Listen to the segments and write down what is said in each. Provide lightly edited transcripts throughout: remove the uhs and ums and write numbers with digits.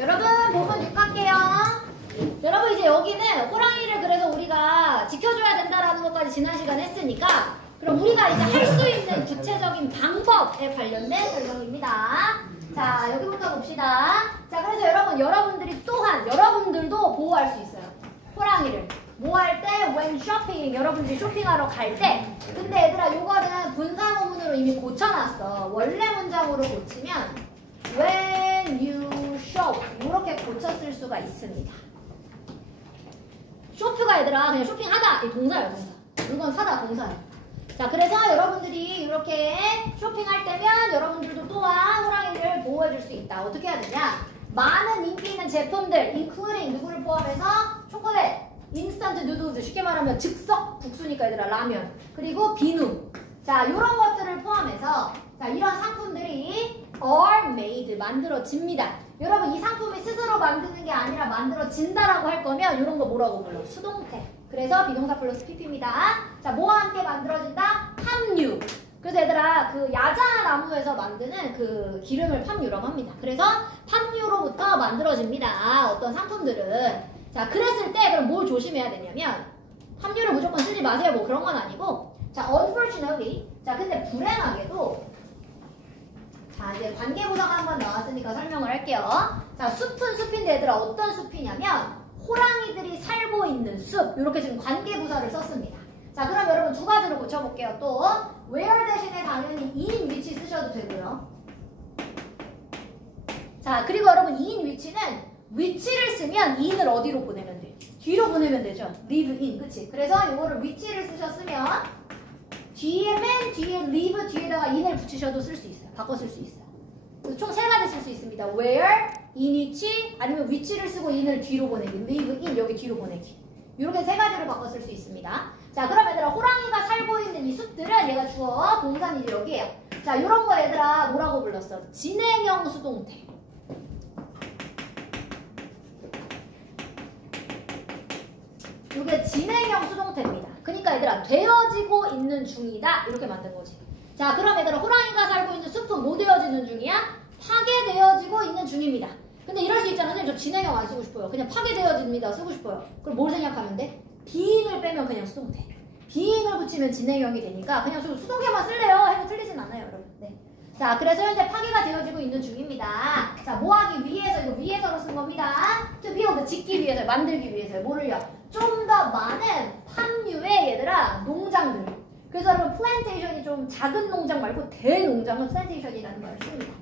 여러분 부분 6 할게요. 여러분 이제 여기는 호랑이를 그래서 우리가 지켜줘야 된다라는 것까지 지난 시간에 했으니까 그럼 우리가 이제 할 수 있는 구체적인 방법에 관련된 설명입니다. 자, 여기부터 봅시다. 자, 그래서 여러분들이 또한 여러분들도 보호할 수 있어요. 호랑이를. 뭐 할 때? when shopping. 여러분들이 쇼핑하러 갈 때. 근데 얘들아 요거는 분사구문으로 이미 고쳐놨어. 원래 문장으로 고치면 when you shop 이렇게 고쳤을 수가 있습니다. 쇼프가 얘들아 그냥 쇼핑하다 이 동사예요. 동사. 물건 사다 동사예요. 자, 그래서 여러분들이 이렇게 쇼핑할 때면 여러분들도 또한 호랑이를 보호해줄 수 있다. 어떻게 해야 되냐? 많은 인기 있는 제품들, including 누구를 포함해서 초콜릿, 인스턴트 누들즈, 쉽게 말하면 즉석 국수니까 얘들아 라면, 그리고 비누. 자, 이런 것들을 포함해서 자 이런 상품들이 are made, 만들어집니다. 여러분 이 상품이 스스로 만드는 게 아니라 만들어진다라고 할 거면 이런 거 뭐라고 불러? 수동태. 그래서 비동사 플러스 pp입니다. 자, 뭐와 함께 만들어진다? 팜유. 그래서 얘들아 그 야자나무에서 만드는 그 기름을 팜유라고 합니다. 그래서 팜유로부터 만들어집니다. 어떤 상품들은. 자, 그랬을 때 그럼 뭘 조심해야 되냐면 팜유를 무조건 쓰지 마세요. 뭐 그런 건 아니고 자, unfortunately 자, 근데 불행하게도 자, 이제 관계부사가 한번 나왔으니까 설명을 할게요. 자, 숲은 숲인데 얘들아 어떤 숲이냐면 호랑이들이 살고 있는 숲. 이렇게 지금 관계부사를 썼습니다. 자, 그럼 여러분 두 가지로 고쳐볼게요. 또 where 대신에 당연히 in which 쓰셔도 되고요. 자, 그리고 여러분 in which는 which를 쓰면 in을 어디로 보내면 돼? 뒤로 보내면 되죠. live in, 그치? 그래서 이거를 which를 쓰셨으면 맨 뒤에 live 뒤에다가 in을 붙이셔도 쓸 수 있어요. 바꿔 쓸 수 있어요. 총 세 가지 쓸 수 있습니다. where, in which, 아니면 which를 쓰고 in을 뒤로 보내기, live in 여기 뒤로 보내기. 이렇게 세 가지로 바꿔 쓸 수 있습니다. 자, 그럼 얘들아 호랑이가 살고 있는 이 숲들은 얘가 주어 동사는 여기에요. 자, 이런 거 얘들아 뭐라고 불렀어? 진행형 수동태. 이게 진행형 수동태입니다. 그러니까 얘들아 되어지고 있는 중이다 이렇게 만든 거지. 자, 그럼 얘들아 호랑이가 살고 있는 숲은 뭐 되어지는 중이야? 파괴되어지고 있는 중입니다. 근데 이럴 수 있잖아. 선생님 저 진행형 안 쓰고 싶어요. 그냥 파괴되어집니다 쓰고 싶어요. 그럼 뭘 생각하면 돼? being을 빼면 그냥 수동태. being을 붙이면 진행형이 되니까 그냥 수동태만 쓸래요 해도 틀리진 않아요 여러분. 네. 자, 그래서 현재 파괴가 되어지고 있는 중입니다. 자, 뭐 하기 위해서, 이거 위해서로 쓴 겁니다. to build, 짓기 위해서, 만들기 위해서요. 뭐를요? 좀 더 많은 팜유의 얘들아 농장들. 그래서 여러분 플랜테이션이 좀 작은 농장 말고 대농장은 플랜테이션이라는 말을 씁니다.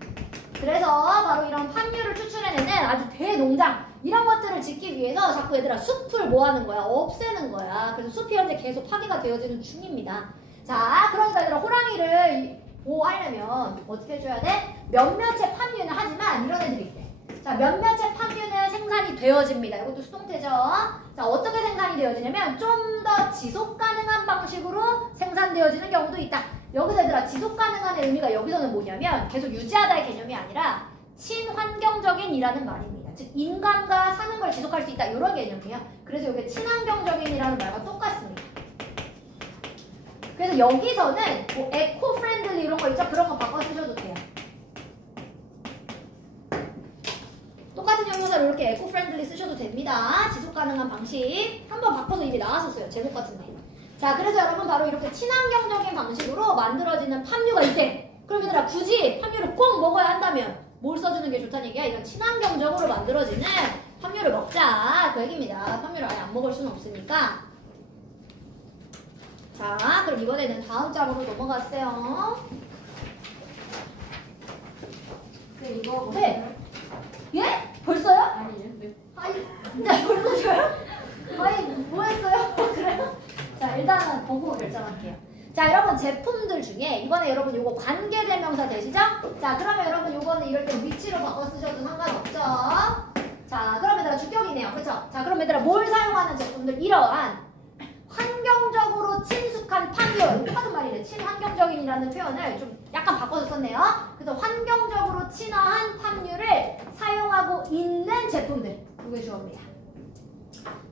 그래서 바로 이런 팜유를 추출해내는 아주 대농장 이런 것들을 짓기 위해서 자꾸 얘들아 숲을 뭐 하는 거야? 없애는 거야. 그래서 숲이 현재 계속 파괴가 되어지는 중입니다. 자, 그러니까 얘들아 호랑이를 보호하려면 어떻게 해줘야 돼? 몇몇의 팜유는 하지만 이런 애들이 있대. 자, 몇몇의 팜유는 생산이 되어집니다. 이것도 수동태죠. 자, 어떻게 생산이 되어지냐면 좀 더 지속 가능한 방식으로 생산되어지는 경우도 있다. 여기서 얘들아 지속 가능한의 의미가 여기서는 뭐냐면 계속 유지하다의 개념이 아니라 친환경적인 이라는 말입니다. 즉 인간과 사는 걸 지속할 수 있다 이런 개념이에요. 그래서 이게 친환경적인 이라는 말과 똑같습니다. 그래서 여기서는 뭐 에코 프렌들리 이런 거 있죠? 그런 거 바꿔 쓰셔도 돼요. 똑같은 형용사로 이렇게 에코 프렌들리 쓰셔도 됩니다. 지속 가능한 방식. 한번 바꿔서 이미 나왔었어요. 제목 같은데. 자, 그래서 여러분 바로 이렇게 친환경적인 방식으로 만들어지는 팜유가 있대. 그럼 얘들아 굳이 팜유를 꼭 먹어야 한다면 뭘 써주는 게 좋다는 얘기야? 이런 친환경적으로 만들어지는 팜유를 먹자. 그 얘기입니다. 팜유를 아예 안 먹을 수는 없으니까. 자, 그럼 이번에는 다음 장으로 넘어갔어요. 네, 이거 네. 예? 벌써요? 아니에요. 네. 아니, 네, 벌써 줘요? 아니, 뭐 했어요? 그래요? 자, 일단은 보고 결정할게요. 자, 여러분 제품들 중에 이번에 여러분 요거 관계대명사 되시죠? 자, 그러면 여러분 요거는 이럴 때 위치로 바꿔 쓰셔도 상관없죠? 자, 그럼 얘들아 주격이네요. 그쵸? 자, 그럼 얘들아 뭘 사용하는 제품들? 이러한 환경적으로 친숙한 팜유. 똑같은 말이네. 친환경적인이라는 표현을 좀 약간 바꿔서 썼네요. 그래서 환경적으로 친화한 팜유를 사용하고 있는 제품들. 이게 주어입니다.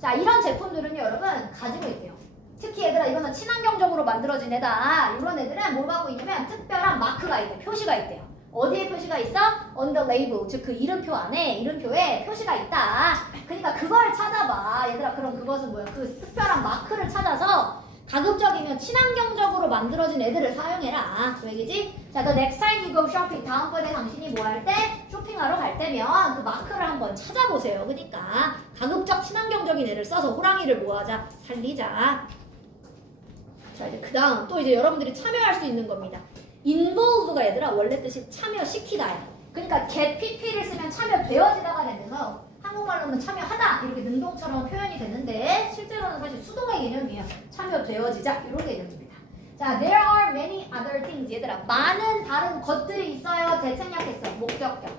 자, 이런 제품들은요, 여러분 가지고 있대요. 특히 얘들아 이거는 친환경적으로 만들어진 애다. 이런 애들은 뭘 갖고 있냐면 특별한 마크가 있대. 표시가 있대요. 어디에 표시가 있어? on the label. 즉 그 이름표 안에 이름표에 표시가 있다. 그러니까 그걸 찾아봐. 얘들아 그럼 그것은 뭐야? 그 특별한 마크를 찾아서 가급적이면 친환경적으로 만들어진 애들을 사용해라. 그 얘기지? 자, the next time you go shopping. 다음번에 당신이 뭐 할 때? 쇼핑하러 갈 때면 그 마크를 한번 찾아보세요. 그러니까 가급적 친환경적인 애를 써서 호랑이를 뭐하자? 살리자. 자, 이제 그 다음 또 이제 여러분들이 참여할 수 있는 겁니다. involve가 얘들아 원래 뜻이 참여시키다야. 그러니까 get pp를 쓰면 참여되어지다가 되면서 한국말로는 참여하다 이렇게 능동처럼 표현이 되는데 실제로는 사실 수동의 개념이에요. 참여되어지자 이런 개념입니다. 자, there are many other things. 얘들아 많은 다른 것들이 있어요. 대생략했어. 목적격.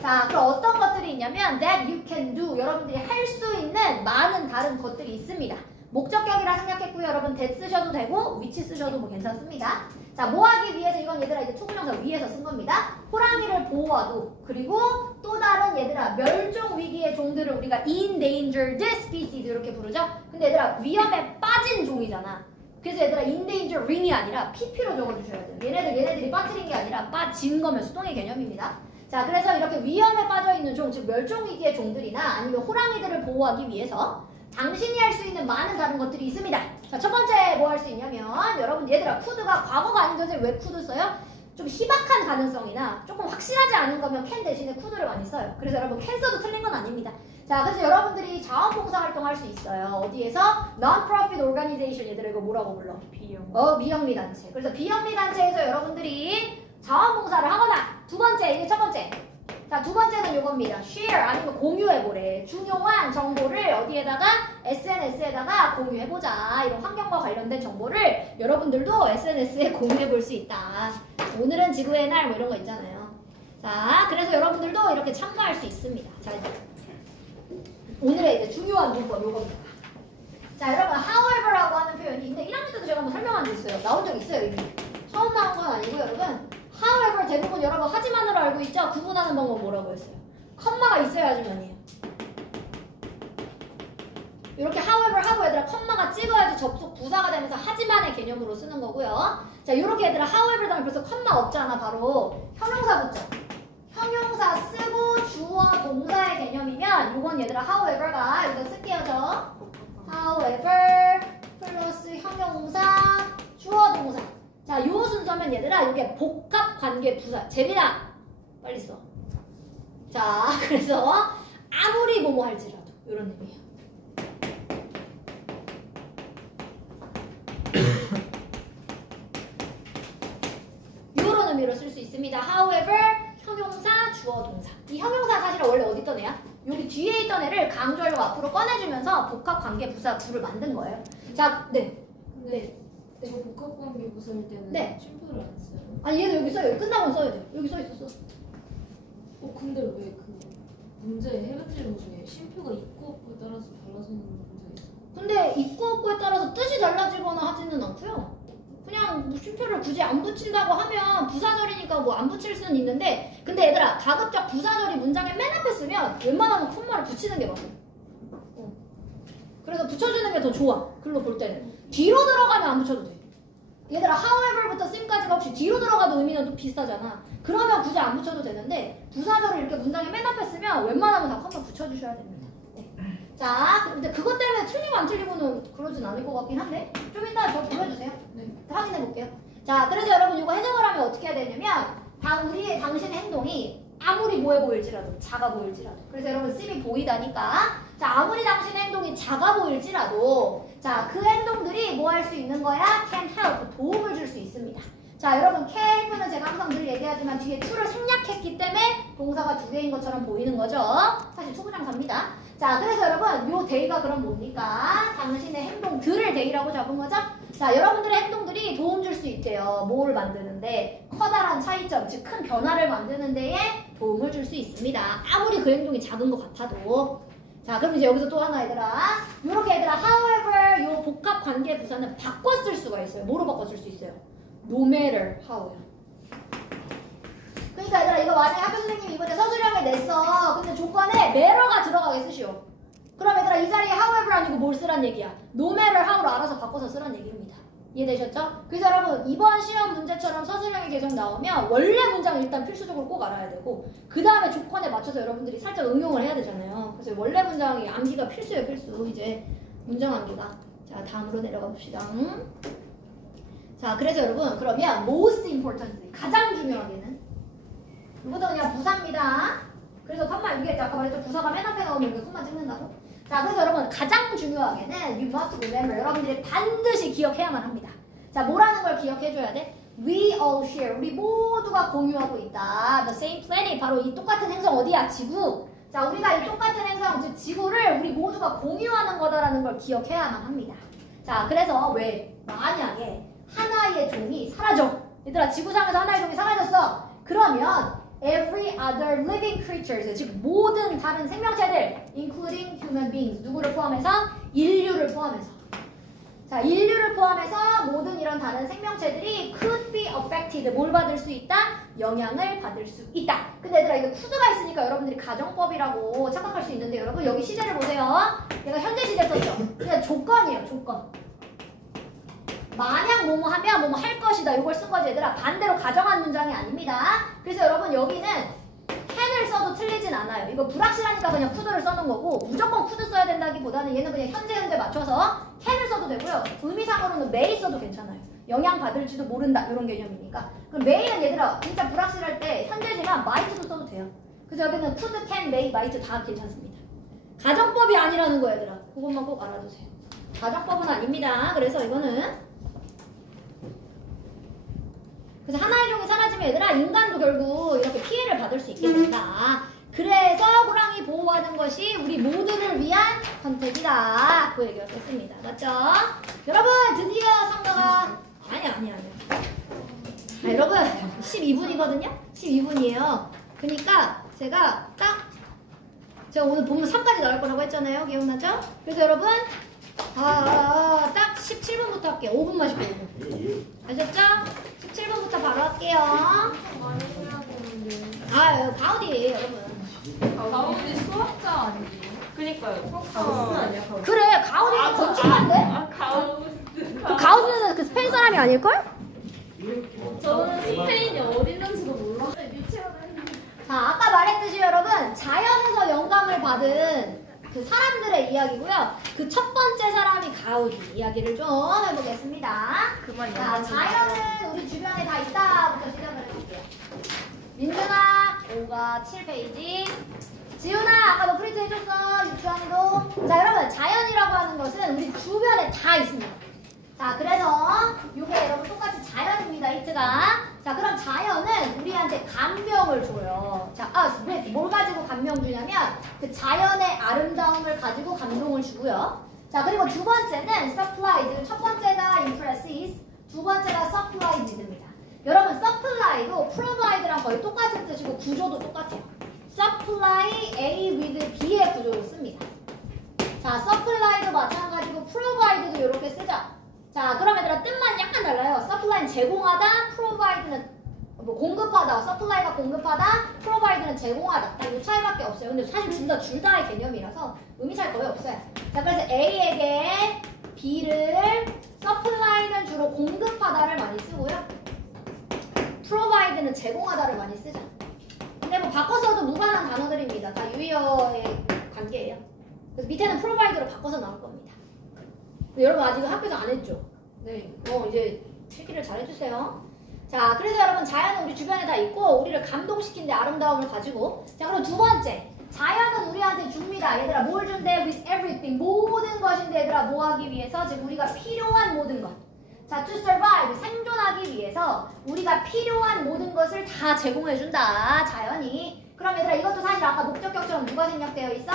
자, 그럼 어떤 것들이 있냐면 that you can do. 여러분들이 할 수 있는 많은 다른 것들이 있습니다. 목적격이라 생각했고요. 여러분 that 쓰셔도 되고 which 쓰셔도 뭐 괜찮습니다. 자, 뭐 하기 위해서 이건 얘들아 이제 투부정사 위에서 쓴 겁니다. 호랑이를 보호하도 그리고 또 다른 얘들아 멸종 위기의 종들을 우리가 endangered species 이렇게 부르죠. 근데 얘들아 위험에 빠진 종이잖아. 그래서 얘들아 endangering이 아니라 pp로 적어주셔야 돼요. 얘네들이 빠뜨린 게 아니라 빠진 거면 수동의 개념입니다. 자, 그래서 이렇게 위험에 빠져있는 종, 즉 멸종 위기의 종들이나 아니면 호랑이들을 보호하기 위해서 당신이 할 수 있는 많은 다른 것들이 있습니다. 자, 첫 번째 뭐 할 수 있냐면 여러분 얘들아 could가 과거가 아닌데 왜 could 써요? 좀 희박한 가능성이나 조금 확실하지 않은 거면 can 대신에 could를 많이 써요. 그래서 여러분 can 써도 틀린 건 아닙니다. 자, 그래서 여러분들이 자원봉사 활동할 수 있어요. 어디에서? Non-profit organization. 얘들아 이거 뭐라고 불러? 비영리 단체. 그래서 비영리 단체에서 여러분들이 자원봉사를 하거나 두 번째, 이게 첫 번째. 자, 두 번째는 요겁니다. share 아니면 공유해보래. 중요한 정보를 어디에다가? SNS에다가 공유해보자. 이런 환경과 관련된 정보를 여러분들도 SNS에 공유해볼 수 있다. 오늘은 지구의 날 뭐 이런 거 있잖아요. 자, 그래서 여러분들도 이렇게 참가할 수 있습니다. 자, 오늘의 이제 중요한 문법 요겁니다. 자, 여러분 however라고 하는 표현이 근데 1학년 때도 제가 한번 설명한 적 있어요. 나온 적 있어요 이미. 처음 나온 건 아니고 여러분 however 대부분 여러분 하지만으로 알고 있죠? 구분하는 방법 뭐라고 했어요? 컴마가 있어야지만이에요. 이렇게 however 하고 얘들아 컴마가 찍어야지 접속 부사가 되면서 하지만의 개념으로 쓰는 거고요. 자, 이렇게 얘들아 however 다음에 벌써 컴마 없잖아. 바로 형용사 붙죠. 형용사 쓰고 주어 동사의 개념이면 이건 얘들아 however가 여기다 쓸게요. 저 however 플러스 형용사 주어 동사. 자, 요 순서면 얘들아 이게 복합 관계 부사. 재민아 빨리 써. 자, 그래서 아무리 뭐뭐 할지라도 이런 의미예요. 이런 의미로 쓸 수 있습니다. however 형용사 주어 동사. 이 형용사 사실은 원래 어디 있던 애야? 여기 뒤에 있던 애를 강조하려고 앞으로 꺼내주면서 복합 관계 부사 구를 만든 거예요. 자, 네. 저 복합관계 부사일 때는 네. 쉼표를 안 써요. 아니 얘도 여기 써요. 여기 끝나고 써야 돼. 여기 써 있었어. 근데 왜 그 문제 해변지문 중에 쉼표가 있고 없고에 따라서 달라지는 문제가 있어요? 근데 있고 없고에 따라서 뜻이 달라지거나 하지는 않고요. 그냥 뭐 쉼표를 굳이 안 붙인다고 하면 부사절이니까 뭐 안 붙일 수는 있는데 근데 얘들아 가급적 부사절이 문장에 맨 앞에 쓰면 웬만하면 콤마를 붙이는 게 맞아. 그래서 붙여주는 게 더 좋아. 글로 볼 때는. 뒤로 들어가면 안 붙여도 돼. 얘들아 however부터 씀까지가 혹시 뒤로 들어가도 의미는 또 비슷하잖아. 그러면 굳이 안 붙여도 되는데 부사절을 이렇게 문장에 맨 앞에 쓰면 웬만하면 다 컴마 붙여주셔야 됩니다. 네. 자, 근데 그것 때문에 틀리고 안 틀리고는 그러진 않을 것 같긴 한데 좀 이따 저 보여주세요. 네. 확인해 볼게요. 자, 그래서 여러분 이거 해석을 하면 어떻게 해야 되냐면 당신의 행동이 아무리 뭐해 보일지라도 작아 보일지라도 그래서 여러분 씀이 보이다니까 자, 아무리 당신의 행동이 작아 보일지라도 자, 그 행동들이 뭐 할 수 있는 거야? can help, 도움을 줄 수 있습니다. 자, 여러분 can help는 제가 항상 늘 얘기하지만 뒤에 to를 생략했기 때문에 동사가 두 개인 것처럼 보이는 거죠. 사실 투부정사입니다. 자, 그래서 여러분 요 day가 그럼 뭡니까? 당신의 행동들을 day라고 잡은 거죠? 자, 여러분들의 행동들이 도움 줄 수 있대요. 뭐를 만드는데 커다란 차이점, 즉 큰 변화를 만드는 데에 도움을 줄 수 있습니다. 아무리 그 행동이 작은 것 같아도. 자, 그럼 이제 여기서 또 하나 얘들아. 요렇게 얘들아 however 요 복합 관계 부사는 바꿔 쓸 수가 있어요. 뭐로 바꿔 쓸 수 있어요? no matter how요. 그러니까 얘들아 이거 만약에 학교 선생님이 이번에 서술형에 냈어. 근데 조건에 matter가 들어가게 쓰시오. 그럼 얘들아 이 자리에 however 아니고 뭘 쓰란 얘기야? no matter how로 알아서 바꿔서 쓰란 얘기입니다. 이해되셨죠? 그래서 여러분 이번 시험 문제처럼 서술형이 계속 나오면 원래 문장을 일단 필수적으로 꼭 알아야 되고 그 다음에 조건에 맞춰서 여러분들이 살짝 응용을 해야 되잖아요. 그래서 원래 문장이 암기가 필수예요. 필수. 이제 문장 암기가. 자 다음으로 내려가 봅시다. 자 그래서 여러분 그러면 most importantly 가장 중요하게는 이것도 그냥 부사입니다. 그래서 컴마 이게 아까 말했죠. 부사가 맨 앞에 나오면 이렇게 컴마 찍는다고. 자 그래서 여러분 가장 중요하게는 you must remember 여러분들이 반드시 기억해야만 합니다. 자 뭐라는 걸 기억해줘야 돼? We all share 우리 모두가 공유하고 있다. The same planet 바로 이 똑같은 행성 어디야? 지구. 자 우리가 이 똑같은 행성 즉 지구를 우리 모두가 공유하는 거다라는 걸 기억해야만 합니다. 자 그래서 왜 만약에 하나의 종이 사라져 얘들아 지구상에서 하나의 종이 사라졌어 그러면 every other living creatures 즉 모든 다른 생명체들 including human beings 누구를 포함해서? 인류를 포함해서 자 인류를 포함해서 모든 이런 다른 생명체들이 could be affected 뭘 받을 수 있다? 영향을 받을 수 있다. 근데 얘들아 이거 could가 있으니까 여러분들이 가정법이라고 착각할 수 있는데 여러분 여기 시제를 보세요. 얘가 현재 시제 썼죠? 그냥 조건이에요. 조건 만약 뭐뭐 하면 뭐뭐 할 것이다. 이걸 쓴 거지 얘들아. 반대로 가정한 문장이 아닙니다. 그래서 여러분 여기는 can을 써도 틀리진 않아요. 이거 불확실하니까 그냥 could를 써놓은 거고 무조건 could 써야 된다기보다는 얘는 그냥 현재 맞춰서 can을 써도 되고요. 의미상으로는 may 써도 괜찮아요. 영향 받을지도 모른다. 이런 개념이니까. 그럼 may는 얘들아 진짜 불확실할 때 현재지만 might도 써도 돼요. 그래서 여기는 could, can, may, might 다 괜찮습니다. 가정법이 아니라는 거예요 얘들아. 그것만 꼭 알아두세요. 가정법은 아닙니다. 그래서 이거는 그래서 하나의 종이 사라지면 얘들아 인간도 결국 이렇게 피해를 받을 수 있게 된다. 그래서 호랑이 보호하는 것이 우리 모두를 위한 선택이다. 그 얘기를 했습니다. 맞죠? 여러분 드디어 상가가 아니야. 여러분 12분이거든요? 12분이에요. 그러니까 제가 오늘 본문 3까지 나올 거라고 했잖아요. 기억나죠? 그래서 여러분 딱 17분부터 할게요. 5분만 쉬고 5분. 아셨죠? 17분부터 바로 할게요. 가우디 여러분. 가운데 수학자 아니에요? 그니까요. 가우스 아니야? 가우스. 그래 가우디가 건축가인데? 가우스는 그 스페인 사람이 아닐걸? 저는 스페인이 어디 있는지도 몰라. 자 아까 말했듯이 여러분 자연에서 영감을 받은 그 사람들의 이야기고요. 그 첫 번째 사람이 가우디 이야기를 좀 해보겠습니다. 자, 자연은 우리 주변에 다 있다부터 시작을 해볼게요. 민준아, 5가 7페이지. 지훈아, 아까 너 프린트 해줬어. 유치원도. 자, 여러분 자연이라고 하는 것은 우리 주변에 다 있습니다. 자, 그래서 이게 여러분 똑같이 자연입니다. 히트가. 자, 그럼 자연은 우리한테 감명을 줘요. 자, 왜 뭘 가지고 감명 주냐면 그 자연의 아름다움을 가지고 감동을 주고요. 자, 그리고 두 번째는 supplied. 첫 번째가 impresses, 두 번째가 supplied입니다. 여러분, supply도 provide랑 거의 똑같은 뜻이고 구조도 똑같아요. supply A with B의 구조를 씁니다. 자, supply도 마찬가지고 provide도 이렇게 쓰죠. 자, 그럼 얘들아 뜻만 약간 달라요. supply는 제공하다, provide는 뭐 공급하다. supply가 공급하다, provide는 제공하다. 딱 이 차이밖에 없어요. 근데 사실 둘 다의 개념이라서 의미 차이 거의 없어요. 자, 그래서 A에게 B를 supply는 주로 공급하다를 많이 쓰고요. provide는 제공하다를 많이 쓰죠. 근데 뭐 바꿔서도 무관한 단어들입니다. 다 유의어의 관계예요. 그래서 밑에는 provide로 바꿔서 나올 겁니다. 여러분 아직 학교에서 안 했죠? 네. 이제 필기를 잘 해주세요. 자, 그래서 여러분 자연은 우리 주변에 다 있고 우리를 감동시킨 데 아름다움을 가지고. 자, 그럼 두 번째. 자연은 우리한테 줍니다. 얘들아 뭘 준대? With everything. 모든 것인데 얘들아 뭐 하기 위해서? 즉 우리가 필요한 모든 것. 자, to survive. 생존하기 위해서 우리가 필요한 모든 것을 다 제공해준다. 자연이. 그럼 얘들아 이것도 사실 아까 목적격처럼 누가 생략되어 있어?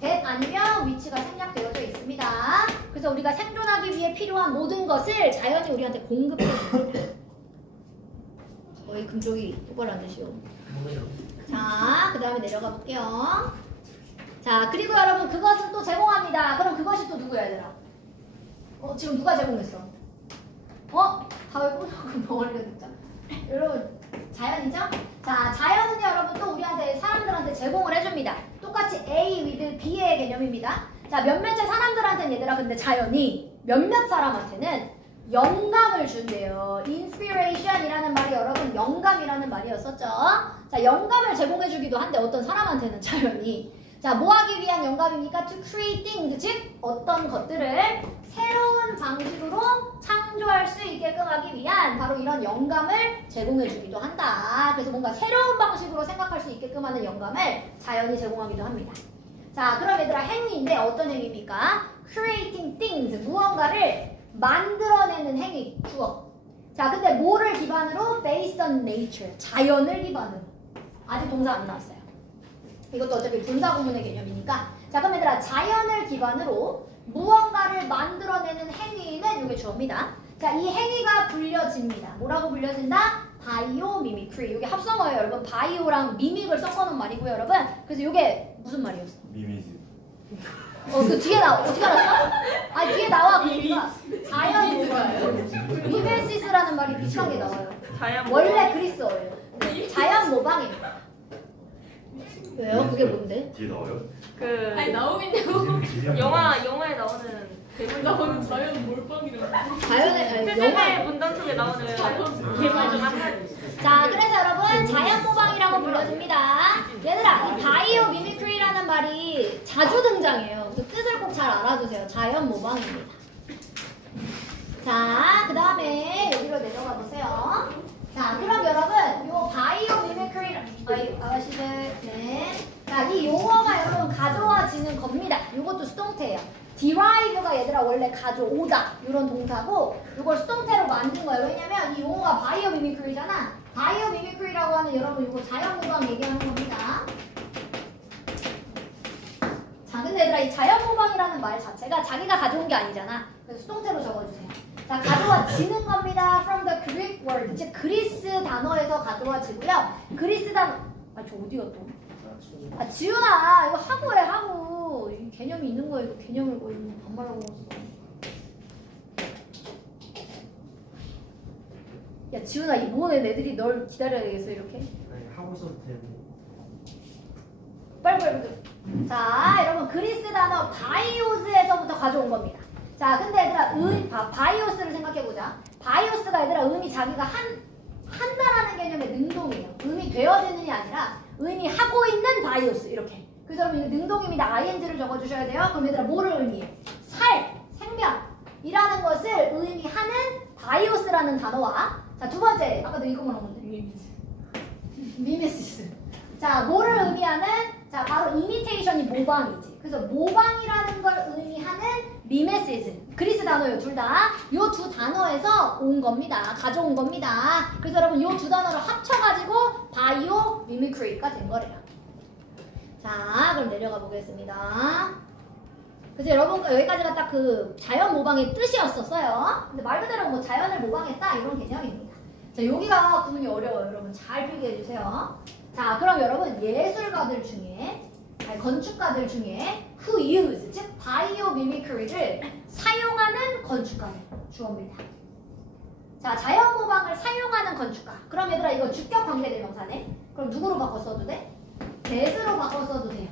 that 아니면 which가 생략되어져 있습니다. 그래서 우리가 생존하기 위해 필요한 모든 것을 자연이 우리한테 공급해줍니다. 거의 금쪽이 똑바로 앉으시오. 자, 그 다음에 내려가 볼게요. 자, 그리고 여러분 그것은 또 제공합니다. 그럼 그것이 또 누구야 얘들아? 지금 누가 제공했어? 다왜 꽁꽁 벙어리가 됐죠? 여러분 자연이죠? 자, 자연은 여러분 또 우리한테 사람들한테 제공을 해줍니다. 똑같이 A with B의 개념입니다. 자, 몇몇의 사람들한테는 얘들아 근데 자연이 몇몇 사람한테는 영감을 준대요. inspiration이라는 말이 여러분 영감이라는 말이었었죠. 자, 영감을 제공해주기도 한데 어떤 사람한테는 자연히. 자, 뭐 하기 위한 영감입니까? To create things, 즉 어떤 것들을 새로운 방식으로 창조할 수 있게끔 하기 위한 바로 이런 영감을 제공해주기도 한다. 그래서 뭔가 새로운 방식으로 생각할 수 있게끔 하는 영감을 자연이 제공하기도 합니다. 자, 그럼 얘들아 행위인데 어떤 행위입니까? Creating things, 무언가를 만들어내는 행위, 주어. 자, 근데 뭐를 기반으로? Based on nature, 자연을 기반으로. 아직 동사 안 나왔어요. 이것도 어차피 분사 구문의 개념이니까. 자, 그럼 얘들아 자연을 기반으로 무언가를 만들어내는 행위는 이게 주어입니다. 자, 이 행위가 불려집니다. 뭐라고 불려진다? 바이오 미미크리. 이게 합성어예요, 여러분. 바이오랑 미믹을 섞어놓은 말이고요, 여러분. 그래서 이게 무슨 말이었어? 미미지. 그 뒤에 나와. 어떻게 알았어? 아, 뒤에 나와. 그러니까 자연 모방. 미메시스라는 말이 비슷하게 나와요. 원래 그리스어예요. 자연 모방입니다. 왜요? 그게 뭔데? 뒤에 나와요? 아니 나오겠냐고. 영화에 나오는 나오는 자연 몰빵이라고. 자연의 세상의 문단 속에 나오는 개발 중 한 가지. 자, 그래서 여러분 자연 모방이라고 불려집니다. 얘들아, 이 바이오 미미크리라는 말이 자주 등장해요. 그래서 뜻을 꼭 잘 알아두세요. 자연 모방입니다. 자, 그 다음에 여기로 내려가 보세요. 자, 그럼 여러분 요 바이오 미미크리 아시죠? 네. 자, 이 용어가 여러분 가져와지는 겁니다. 요것도 수동태예요. derive가 얘들아 원래 가져오다 이런 동사고 이걸 수동태로 만든 거예요. 왜냐면 이 용어가 바이오 미미크리잖아. 바이오 미미크리라고 하는 여러분 이거 자연 모방 얘기하는 겁니다. 자, 근데 얘들아 이 자연 모방이라는 말 자체가 자기가 가져온 게 아니잖아. 그래서 수동태로 적어주세요. 자, 가져와지는 겁니다. From the Greek word. 즉 그리스 단어에서 가져와지고요. 그리스 단어. 아, 저 어디가 또? 아, 지훈아 이거 하고 해 하고. 이 개념이 있는 거야. 이거 개념을 거의 반말하고 있어. 야, 지훈아 이 모든 애들이 널 기다려야겠어 이렇게. 아니 하고 있어도 되는데. 빨리. 자, 여러분 그리스 단어 바이오스에서부터 가져온 겁니다. 자, 근데 얘들아 바이오스를 생각해보자. 바이오스가 얘들아 의미 자기가 한다라는 개념의 능동이에요. 의미 되어지는이 아니라 의미 하고 있는 바이오스 이렇게. 그래서 여러분 이거 능동입니다. ing를 적어주셔야 돼요. 그럼 얘들아 뭐를 의미해? 생명이라는 것을 의미하는 바이오스라는 단어와 자, 두 번째 아까도 이거 뭐라고 했는데? 미메시스. 자, 뭐를 의미하는? 자, 바로 이미테이션이 모방이지. 그래서 모방이라는 걸 의미하는 미메시스. 그리스 단어예요, 둘 다. 이 두 단어에서 온 겁니다. 가져온 겁니다. 그래서 여러분 이 두 단어를 합쳐가지고 바이오 미미크리가 된 거래요. 자, 그럼 내려가 보겠습니다. 그래서 여러분 여기까지가 딱 그 자연 모방의 뜻이었었어요. 근데 말 그대로 뭐 자연을 모방했다 이런 개념입니다. 자, 여기가 구문이 어려워요. 여러분 잘 필기해 주세요. 자, 그럼 여러분 예술가들 중에 건축가들 중에 who use 즉 바이오 미미크리를 사용하는 건축가를 주어입니다. 자, 자연 모방을 사용하는 건축가. 그럼 얘들아 이거 주격 관계대명사네. 그럼 누구로 바꿔 써도 돼? that으로 바꿔 써도 돼요.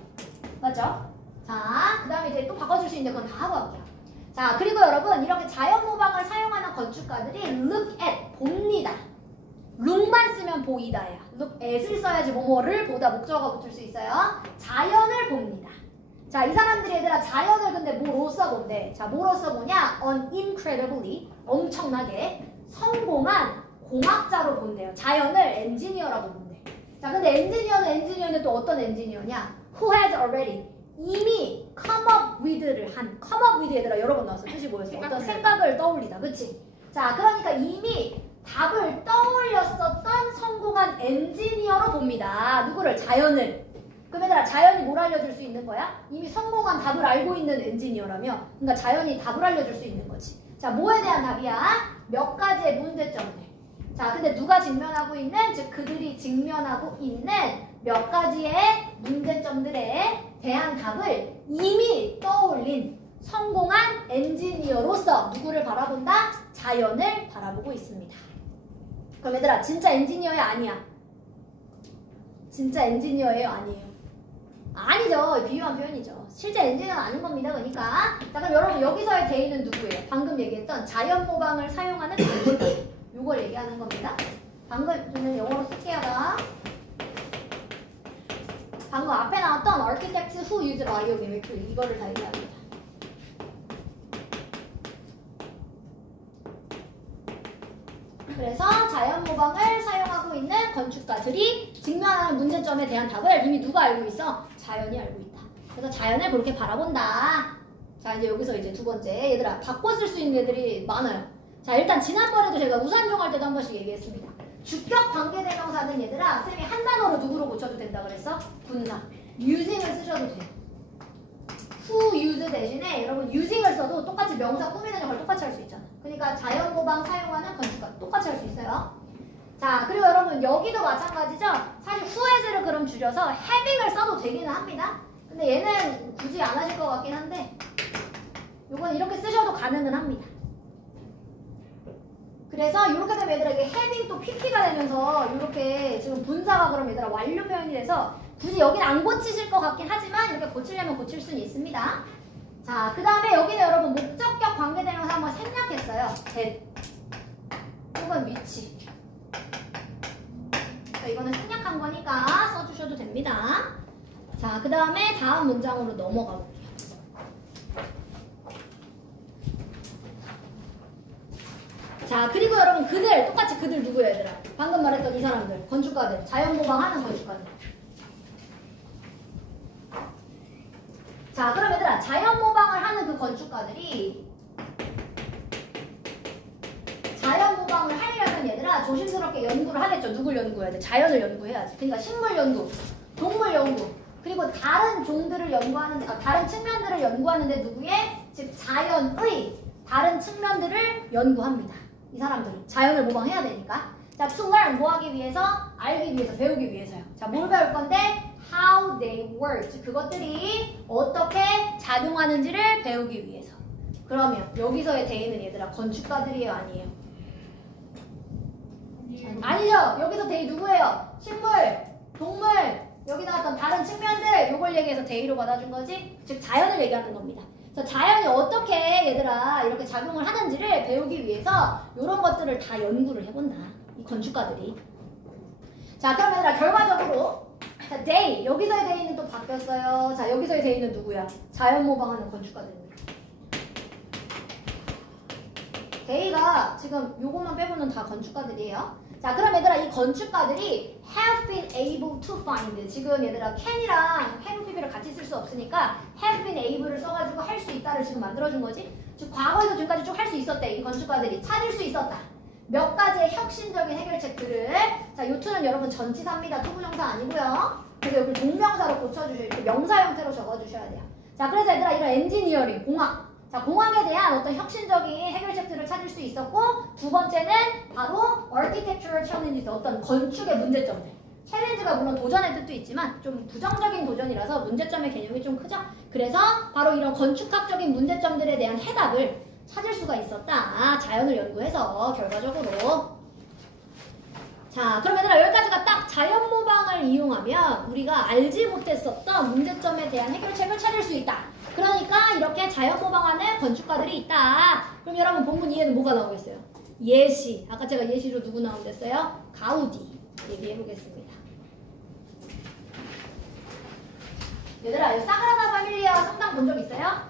맞죠? 자, 그 다음에 이제 또 바꿔줄 수 있는데 그건 다 하고 할게요. 자, 그리고 여러분 이렇게 자연 모방을 사용하는 건축가들이 look at 봅니다. look만 쓰면 보이다야. look at을 써야지 뭐뭐를 보다 목적어가 붙을 수 있어요. 자연을 봅니다. 자, 이 사람들이 얘들아 자연을 근데 뭐로 써본대? 자, 뭐로 써보냐? on incredibly 엄청나게 성공한 공학자로 본대요. 자연을 엔지니어라고 본대. 자, 근데 엔지니어는 또 어떤 엔지니어냐? who has already 이미 come up with를 한 come up with 얘들아 여러 번 나왔어. 뜻이 뭐였어? 어떤 생각을 떠올리다. 그치? 자, 그러니까 이미 답을 떠올렸었던 성공한 엔지니어로 봅니다. 누구를? 자연을. 그럼 얘들아 자연이 뭘 알려줄 수 있는 거야? 이미 성공한 답을 알고 있는 엔지니어라며 그러니까 자연이 답을 알려줄 수 있는 거지. 자, 뭐에 대한 답이야? 몇 가지의 문제점들. 자, 근데 누가 직면하고 있는? 즉 그들이 직면하고 있는 몇 가지의 문제점들에 대한 답을 이미 떠올린 성공한 엔지니어로서 누구를 바라본다? 자연을 바라보고 있습니다. 그럼 얘들아 진짜 엔지니어야 아니야? 진짜 엔지니어예요 아니에요? 아니죠. 비유한 표현이죠. 실제 엔진은 아닌 겁니다. 그러니까 자 그럼 여러분 여기서의 대의는 누구예요? 방금 얘기했던 자연 모방을 사용하는 건축가들. 요걸 얘기하는 겁니다. 방금 저는 영어로 쓸게요. 방금 앞에 나왔던 architects who use biomimicry 이거를 다 얘기합니다. 그래서 자연 모방을 사용하고 있는 건축가들이 직면하는 문제점에 대한 답을 이미 누가 알고 있어? 자연이 알고 있다. 그래서 자연을 그렇게 바라본다. 자 이제 여기서 이제 두 번째 얘들아 바꿔 쓸 수 있는 애들이 많아요. 자 일단 지난번에도 제가 우산종 할 때도 한 번씩 얘기했습니다. 주격 관계대명사는 얘들아 쌤이 한 단어로 누구로 고쳐도 된다 그랬어? 분사. using을 쓰셔도 돼요. who use 대신에 여러분 using을 써도 똑같이 명사 꾸미는 역할 똑같이 할 수 있잖아. 그러니까 자연 모방 사용하는 건축가 똑같이 할 수 있어요. 자 그리고 여러분 여기도 마찬가지죠. 사실 whoas를 그럼 줄여서 having을 써도 되기는 합니다. 근데 얘는 굳이 안 하실 것 같긴 한데 요건 이렇게 쓰셔도 가능은 합니다. 그래서 이렇게 되면 얘들아 이게 having 또 pp가 되면서 이렇게 지금 분사가 그럼 얘들아 완료 표현이 돼서 굳이 여기는 안 고치실 것 같긴 하지만 이렇게 고치려면 고칠 수는 있습니다. 자, 그 다음에 여기는 여러분 목적격 관계대명사 한번 생략했어요. that 혹은 위치. 자, 이거는 생략한 거니까 써주셔도 됩니다. 자, 그 다음에 다음 문장으로 넘어가 볼게요. 자, 그리고 여러분 그들, 똑같이 그들 누구예요 얘들아? 방금 말했던 이 사람들, 건축가들, 자연모방하는 건축가들. 자, 그럼 얘들아 자연모방을 하는 그 건축가들이 자연모방을 하려면 얘들아 조심스럽게 연구를 하겠죠. 누굴 연구해야 돼? 자연을 연구해야지. 그러니까 식물 연구, 동물 연구, 그리고 다른 종들을 연구하는데, 다른 측면들을 연구하는데 누구의? 즉 자연의 다른 측면들을 연구합니다. 이 사람들이 자연을 모방해야 되니까. 자, to learn 뭐 하기 위해서? 알기 위해서, 배우기 위해서요. 자, 뭘 배울 건데? How they work. 즉 그것들이 어떻게 작용하는지를 배우기 위해서. 그러면 여기서의 대의는 얘들아 건축가들이에요, 아니에요? 아니죠. 여기서 대의 누구예요? 식물, 동물, 여기 나왔던 다른 측면들 요걸 얘기해서 대의로 받아준 거지. 즉 자연을 얘기하는 겁니다. 그래서 자연이 어떻게 얘들아 이렇게 작용을 하는지를 배우기 위해서 이런 것들을 다 연구를 해본다. 이 건축가들이. 자, 그럼 얘들아 결과적으로 자, 데이. 여기서의 데이는 또 바뀌었어요. 자, 여기서의 데이는 누구야? 자연 모방하는 건축가들입니다. 데이가 지금 요것만 빼고는 다 건축가들이에요. 자, 그럼 얘들아 이 건축가들이 have been able to find. 지금 얘들아 can이랑 have PB를 같이 쓸 수 없으니까 have been able을 써가지고 할 수 있다를 지금 만들어준 거지. 즉 과거에서 지금까지 쭉 할 수 있었대. 이 건축가들이 찾을 수 있었다. 몇 가지의 혁신적인 해결책들을. 자, 요투는 여러분 전치사입니다. 투부정사 아니고요. 그래서 여기 동명사로 고쳐주셔야, 이렇게 명사 형태로 적어주셔야 돼요. 자, 그래서 얘들아 이런 엔지니어링, 공학. 자, 공학에 대한 어떤 혁신적인 해결책들을 찾을 수 있었고, 두 번째는 바로 architectural challenges, 어떤 건축의 문제점들. 챌린지가 물론 도전의 뜻도 있지만 좀 부정적인 도전이라서 문제점의 개념이 좀 크죠. 그래서 바로 이런 건축학적인 문제점들에 대한 해답을 찾을 수가 있었다. 자연을 연구해서 결과적으로. 자, 그럼 얘들아 여기까지가 딱 자연 모방을 이용하면 우리가 알지 못했었던 문제점에 대한 해결책을 찾을 수 있다. 그러니까 이렇게 자연 모방하는 건축가들이 있다. 그럼 여러분 본문 이해는 뭐가 나오겠어요? 예시. 아까 제가 예시로 누구 나온댔어요? 가우디. 얘기해 보겠습니다. 얘들아 사그라다 파밀리아 성당 본 적 있어요?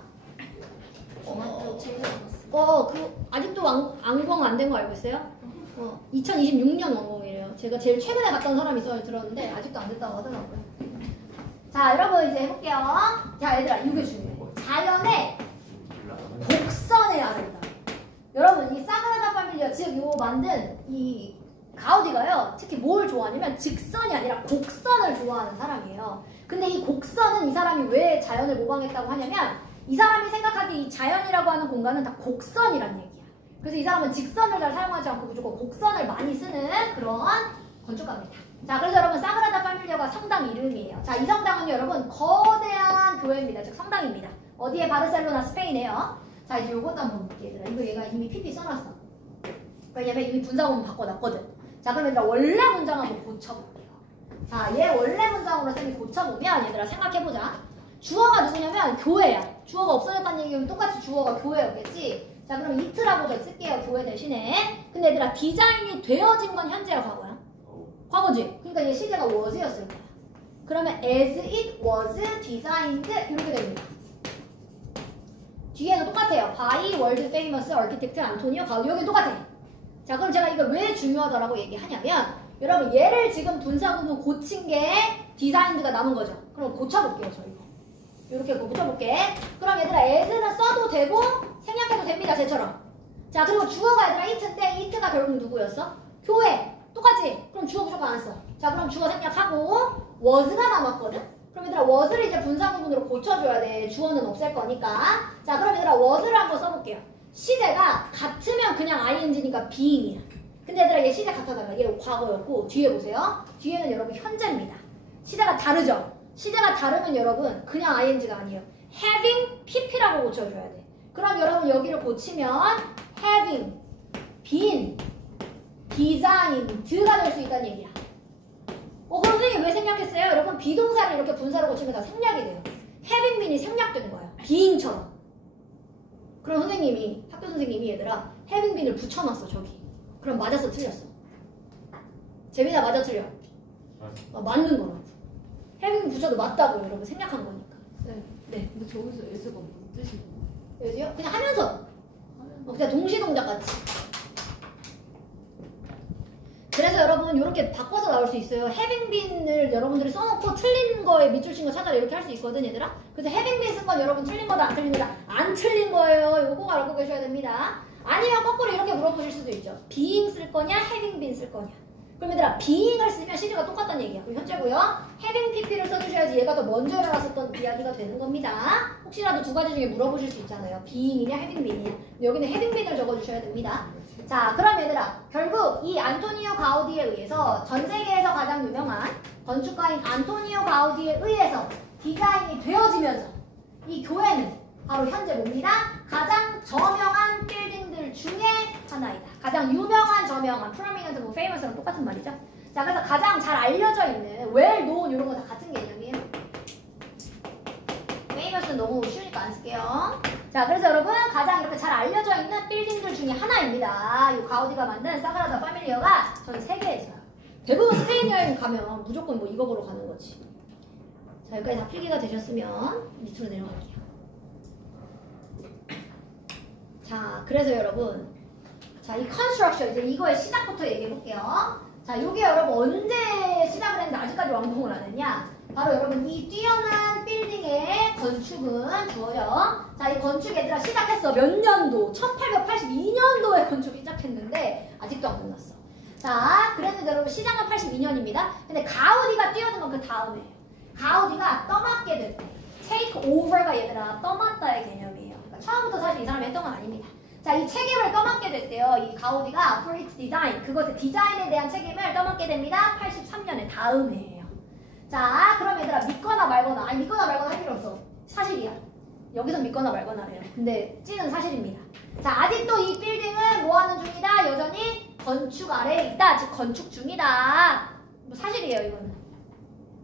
아직도 완공 안 된 거 알고 있어요? 2026년 완공이래요. 제가 제일 최근에 갔던 사람이 있어서 들었는데 아직도 안 됐다고 하더라고요. 자, 여러분 이제 해볼게요. 자, 얘들아 이게 중요해요. 자연의 곡선의 아름다움. 여러분 이 사그라다 파밀리아 즉 요 만든 이 가우디가요 특히 뭘 좋아하냐면 직선이 아니라 곡선을 좋아하는 사람이에요. 근데 이 곡선은 이 사람이 왜 자연을 모방했다고 하냐면 이 사람이 생각하기에 이 자연이라고 하는 공간은 다 곡선이란 얘기야. 그래서 이 사람은 직선을 잘 사용하지 않고 무조건 곡선을 많이 쓰는 그런 건축가입니다. 자, 그래서 여러분 사그라다 파밀리아가 성당 이름이에요. 자, 이 성당은요 여러분 거대한 교회입니다. 즉 성당입니다. 어디에? 바르셀로나 스페인이에요. 자, 이제 요것도 한번 볼게 얘들아. 이거 얘가 이미 PP 써놨어. 왜냐면 이미 분사구문 바꿔놨거든. 자, 그럼 얘들아 원래 문장 한번 고쳐볼게요. 자, 얘 원래 문장으로 쌤이 고쳐보면 얘들아 생각해보자. 주어가 누구냐면 교회야. 주어가 없어졌다는 얘기면 똑같이 주어가 교회였겠지. 자, 그럼 it라고 저 쓸게요. 교회 대신에. 근데 얘들아, 디자인이 되어진 건 현재야, 과거야? 과거지. 그러니까 얘 시제가 was였을 거야. 그러면 as it was designed 이렇게 됩니다. 뒤에도 똑같아요. by world famous architect 안토니오 가우디. 여기 똑같아. 자, 그럼 제가 이거 왜 중요하다라고 얘기하냐면 여러분 얘를 지금 분사구문 고친 게 디자인드가 남은 거죠. 그럼 고쳐볼게요. 저 이거. 이렇게 고쳐볼게. 그럼 얘들아 as는 써도 되고 생략해도 됩니다. 쟤처럼. 자, 그리고 주어가 얘들아 it인데 it가 결국 누구였어? 교회. 똑같지? 그럼 주어 무조건 안 써. 자, 그럼 주어 생략하고 was가 남았거든? 그럼 얘들아 was를 이제 분사구문으로 고쳐줘야 돼. 주어는 없앨 거니까. 자, 그럼 얘들아 was를 한번 써볼게요. 시제가 같으면 그냥 ing니까 being이야. 근데 얘들아 얘 시제 같아다가 얘 과거였고 뒤에 보세요. 뒤에는 여러분 현재입니다. 시제가 다르죠? 시제가 다르면 여러분 그냥 ing가 아니에요. having pp라고 고쳐줘야 돼. 그럼 여러분 여기를 고치면 having been designed가 될 수 있다는 얘기야. 그럼 선생님 왜 생략했어요? 여러분 비동사를 이렇게 분사로 고치면 다 생략이 돼요. having been이 생략된 거예요. being처럼. 그럼 선생님이 학교 선생님이 얘들아 having been을 붙여놨어 저기. 그럼 맞았어 틀렸어? 재민아 맞아 틀려? 맞는 거라고. having 붙여도 맞다고 여러분 생략한 거니까. 네. 근데 저기서 as가 무슨 뜻이고? 왜지요? 그냥 하면서. 그냥 동시 동작 같이. 그래서 여러분 이렇게 바꿔서 나올 수 있어요. having been을 여러분들이 써놓고 틀린 거에 밑줄 친 거 찾아라 이렇게 할 수 있거든 얘들아. 그래서 having been 쓴 건 여러분 틀린 거다 안 틀린 거다 안 틀린 거예요. 이거 꼭 알고 계셔야 됩니다. 아니면 거꾸로 이렇게 물어보실 수도 있죠. being 쓸 거냐 having been 쓸 거냐. 그럼 얘들아 being을 쓰면 시제가 똑같다는 얘기야. 그럼 현재고요. having pp를 써주셔야지 얘가 더 먼저 일어났었던 이야기가 되는 겁니다. 혹시라도 두 가지 중에 물어보실 수 있잖아요. being이냐 having been이냐. 여기는 having been을 적어주셔야 됩니다. 자, 그럼 얘들아 결국 이 안토니오 가우디에 의해서 전 세계에서 가장 유명한 건축가인 안토니오 가우디에 의해서 디자인이 되어지면서 이 교회는 바로 현재 뭡니다? 가장 저명한 빌딩들 중에 하나이다. 가장 유명한 저명한 prominent 뭐 famous랑 똑같은 말이죠. 자, 그래서 가장 잘 알려져 있는 well known 이런 거 다 같은 개념이에요. famous는 너무 쉬우니까 안 쓸게요. 자, 그래서 여러분 가장 이렇게 잘 알려져 있는 빌딩들 중에 하나입니다. 이 가우디가 만든 사그라다 파밀리아가 전 세계에서 대부분 스페인 여행 가면 무조건 뭐 이거 보러 가는 거지. 자, 여기까지 다 필기가 되셨으면 밑으로 내려갈게요. 자, 그래서 여러분 자, 이 컨스트럭션 이제 이거의 시작부터 얘기해 볼게요. 자, 이게 여러분 언제 시작을 했는데 아직까지 완공을 안 했냐? 바로 여러분 이 뛰어난 빌딩의 건축은 주어져. 자, 이 건축 얘들아 시작했어. 몇 년도? 1882년도에 건축이 시작했는데 아직도 안 끝났어. 자, 그랬는데 여러분 시작은 82년입니다. 근데 가우디가 뛰어든 건 그 다음에 가우디가 떠맡게 될 때 take over가 얘들아 떠맡다의 개념이에요. 그러니까 처음부터 사실 이 사람이 했던 건 아닙니다. 자, 이 책임을 떠맡게 됐대요. 이 가우디가 for its design 그것의 디자인에 대한 책임을 떠맡게 됩니다. 83년에 다음 해예요. 자, 그럼 얘들아 믿거나 말거나 아니 믿거나 말거나 할 필요 없어. 사실이야. 여기서 믿거나 말거나 해요. 근데 찌는 사실입니다. 자, 아직도 이 빌딩은 뭐 하는 중이다? 여전히 건축 아래에 있다. 즉 건축 중이다. 뭐 사실이에요 이거는.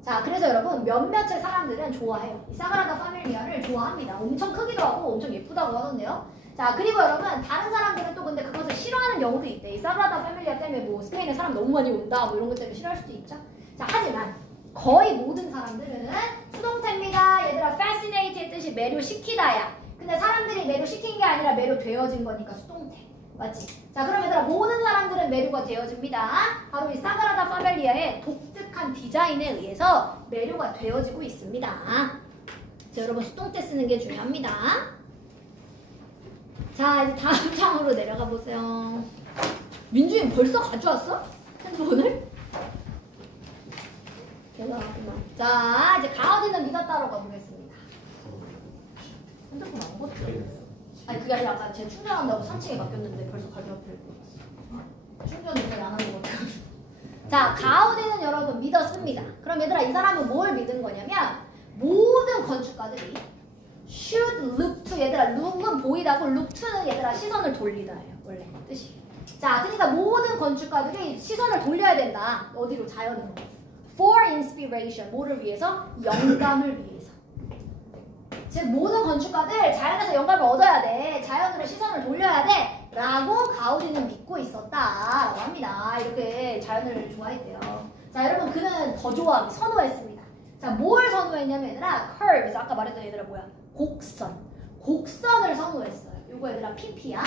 자, 그래서 여러분 몇몇의 사람들은 좋아해요. 이 사그라다 파밀리아를 좋아합니다. 엄청 크기도 하고 엄청 예쁘다고 하던데요. 자, 그리고 여러분 다른 사람들은 또 근데 그것을 싫어하는 경우도 있대. 이 사그라다 파밀리아 때문에 뭐 스페인에 사람 너무 많이 온다 뭐 이런 것 때문에 싫어할 수도 있죠. 자, 하지만 거의 모든 사람들은 수동태입니다. 얘들아 fascinate의 뜻이 매료시키다야. 근데 사람들이 매료시킨 게 아니라 매료되어진 거니까 수동태. 맞지? 자, 그럼 얘들아 모든 사람들은 매료가 되어집니다. 바로 이 사그라다 파밀리아의 독특한 디자인에 의해서 매료가 되어지고 있습니다. 자, 여러분 수동태 쓰는 게 중요합니다. 자, 이제 다음 장으로 내려가 보세요. 민주인 벌써 가져왔어? 핸드폰을? 대단하구만. 자, 이제 가우디는 믿었다로 가보겠습니다. 핸드폰 안 껐죠? 아니, 그게 아니라 아까 제 충전한다고 3층에 맡겼는데 벌써 가져왔길래 물어봤어. 충전을 잘 안 하는 것 같아가지고. 자, 가우디는 여러분 믿었습니다. 그럼 얘들아 이 사람은 뭘 믿은 거냐면 모든 건축가들이 should look to 얘들아 look은 보이다고 look to는 얘들아 시선을 돌리다예요. 원래 뜻이. 자, 그러니까 모든 건축가들이 시선을 돌려야 된다. 어디로? 자연으로. For inspiration. 뭐를 위해서? 영감을 위해서. 즉 모든 건축가들 자연에서 영감을 얻어야 돼. 자연으로 시선을 돌려야 돼. 라고 가우디는 믿고 있었다라고 합니다. 이렇게 자연을 좋아했대요. 자, 여러분 그는 더 좋아하고 선호했습니다. 자, 뭘 선호했냐면 얘들아 curves 아까 말했던 얘들아 뭐야? 곡선을 선호했어요. 요거 얘들아 PP야.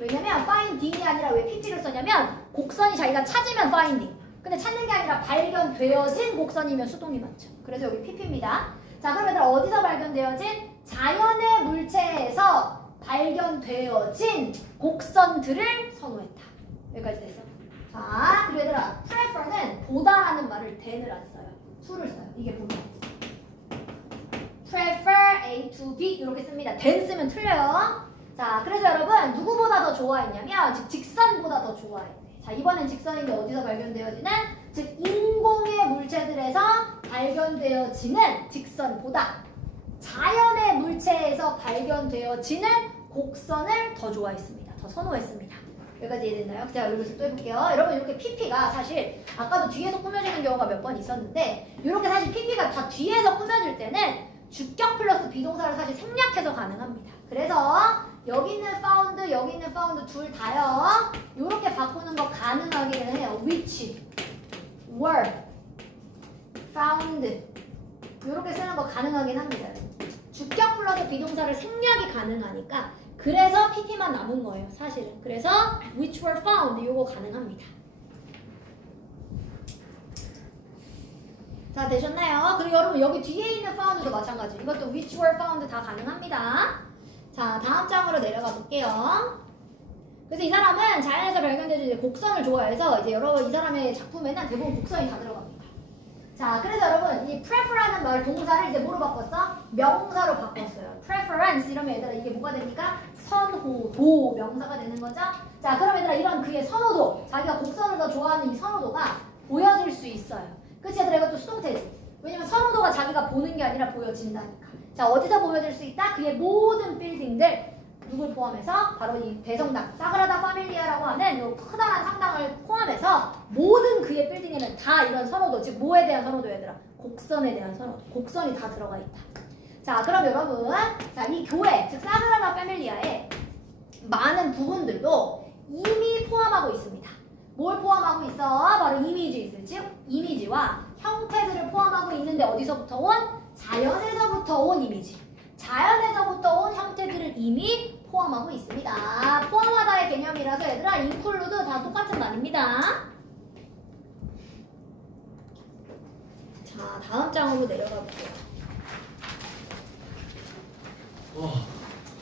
왜냐면 finding이 아니라 왜 PP를 썼냐면 곡선이 자기가 찾으면 finding. 근데 찾는 게 아니라 발견되어진 곡선이면 수동이 맞죠. 그래서 여기 PP입니다. 자, 그럼 얘들아 어디서 발견되어진? 자연의 물체에서 발견되어진 곡선들을 선호했다. 여기까지 됐어. 자, 그리고 얘들아 prefer는 보다라는 말을 than을 안 써요. to를 써요. 이게 보다. prefer A to B 이렇게 씁니다. than 쓰면 틀려요. 자, 그래서 여러분 누구보다 더 좋아했냐면 즉 직선보다 더 좋아했대. 자, 이번엔 직선인데 어디서 발견되어지는? 즉 인공의 물체들에서 발견되어지는 직선보다 자연의 물체에서 발견되어지는 곡선을 더 좋아했습니다. 더 선호했습니다. 여기까지 이해됐나요? 자, 여기서 또 해볼게요. 여러분 이렇게 PP가 사실 아까도 뒤에서 꾸며지는 경우가 몇 번 있었는데 이렇게 사실 PP가 다 뒤에서 꾸며질 때는 주격 플러스 비동사를 사실 생략해서 가능합니다. 그래서 여기 있는 found, 여기 있는 found 둘 다요. 이렇게 바꾸는 거 가능하기는 해요. which, were, found 이렇게 쓰는 거 가능하긴 합니다. 주격 플러스 비동사를 생략이 가능하니까 그래서 PP만 남은 거예요. 사실은. 그래서 which were found 이거 가능합니다. 자, 되셨나요? 그리고 여러분 여기 뒤에 있는 found도 마찬가지. 이것도 which were found 다 가능합니다. 자, 다음 장으로 내려가 볼게요. 그래서 이 사람은 자연에서 발견되는 곡선을 좋아해서 이제 여러분 이 사람의 작품에는 대부분 곡선이 다 들어갑니다. 자, 그래서 여러분 이 prefer라는 말 동사를 이제 뭐로 바꿨어? 명사로 바꿨어요. preference 이러면 얘들아 이게 뭐가 됩니까? 선호도 명사가 되는 거죠? 자, 그럼 얘들아 이런 그의 선호도 자기가 곡선을 더 좋아하는 이 선호도가 보여질 수 있어요. 그치 얘들아 이것도 수동태지. 왜냐면 선호도가 자기가 보는 게 아니라 보여진다니까. 자, 어디서 보여질 수 있다? 그의 모든 빌딩들 누굴 포함해서? 바로 이 대성당 사그라다 파밀리아라고 하는 이 커다란 상당을 포함해서 모든 그의 빌딩에는 다 이런 선호도, 즉 뭐에 대한 선호도 얘들아? 곡선에 대한 선호도, 곡선이 다 들어가 있다. 자, 그럼 여러분 자, 이 교회, 즉 사그라다 파밀리아의 많은 부분들도 이미 포함하고 있습니다. 뭘 포함하고 있어? 바로 이미지, 즉 이미지와 형태들을 포함하고 있는데 어디서부터 온? 자연에서부터 온 이미지, 자연에서부터 온 형태들을 이미 포함하고 있습니다. 포함하다의 개념이라서 얘들아 include 다 똑같은 말입니다. 자, 다음 장으로 내려가 볼게요.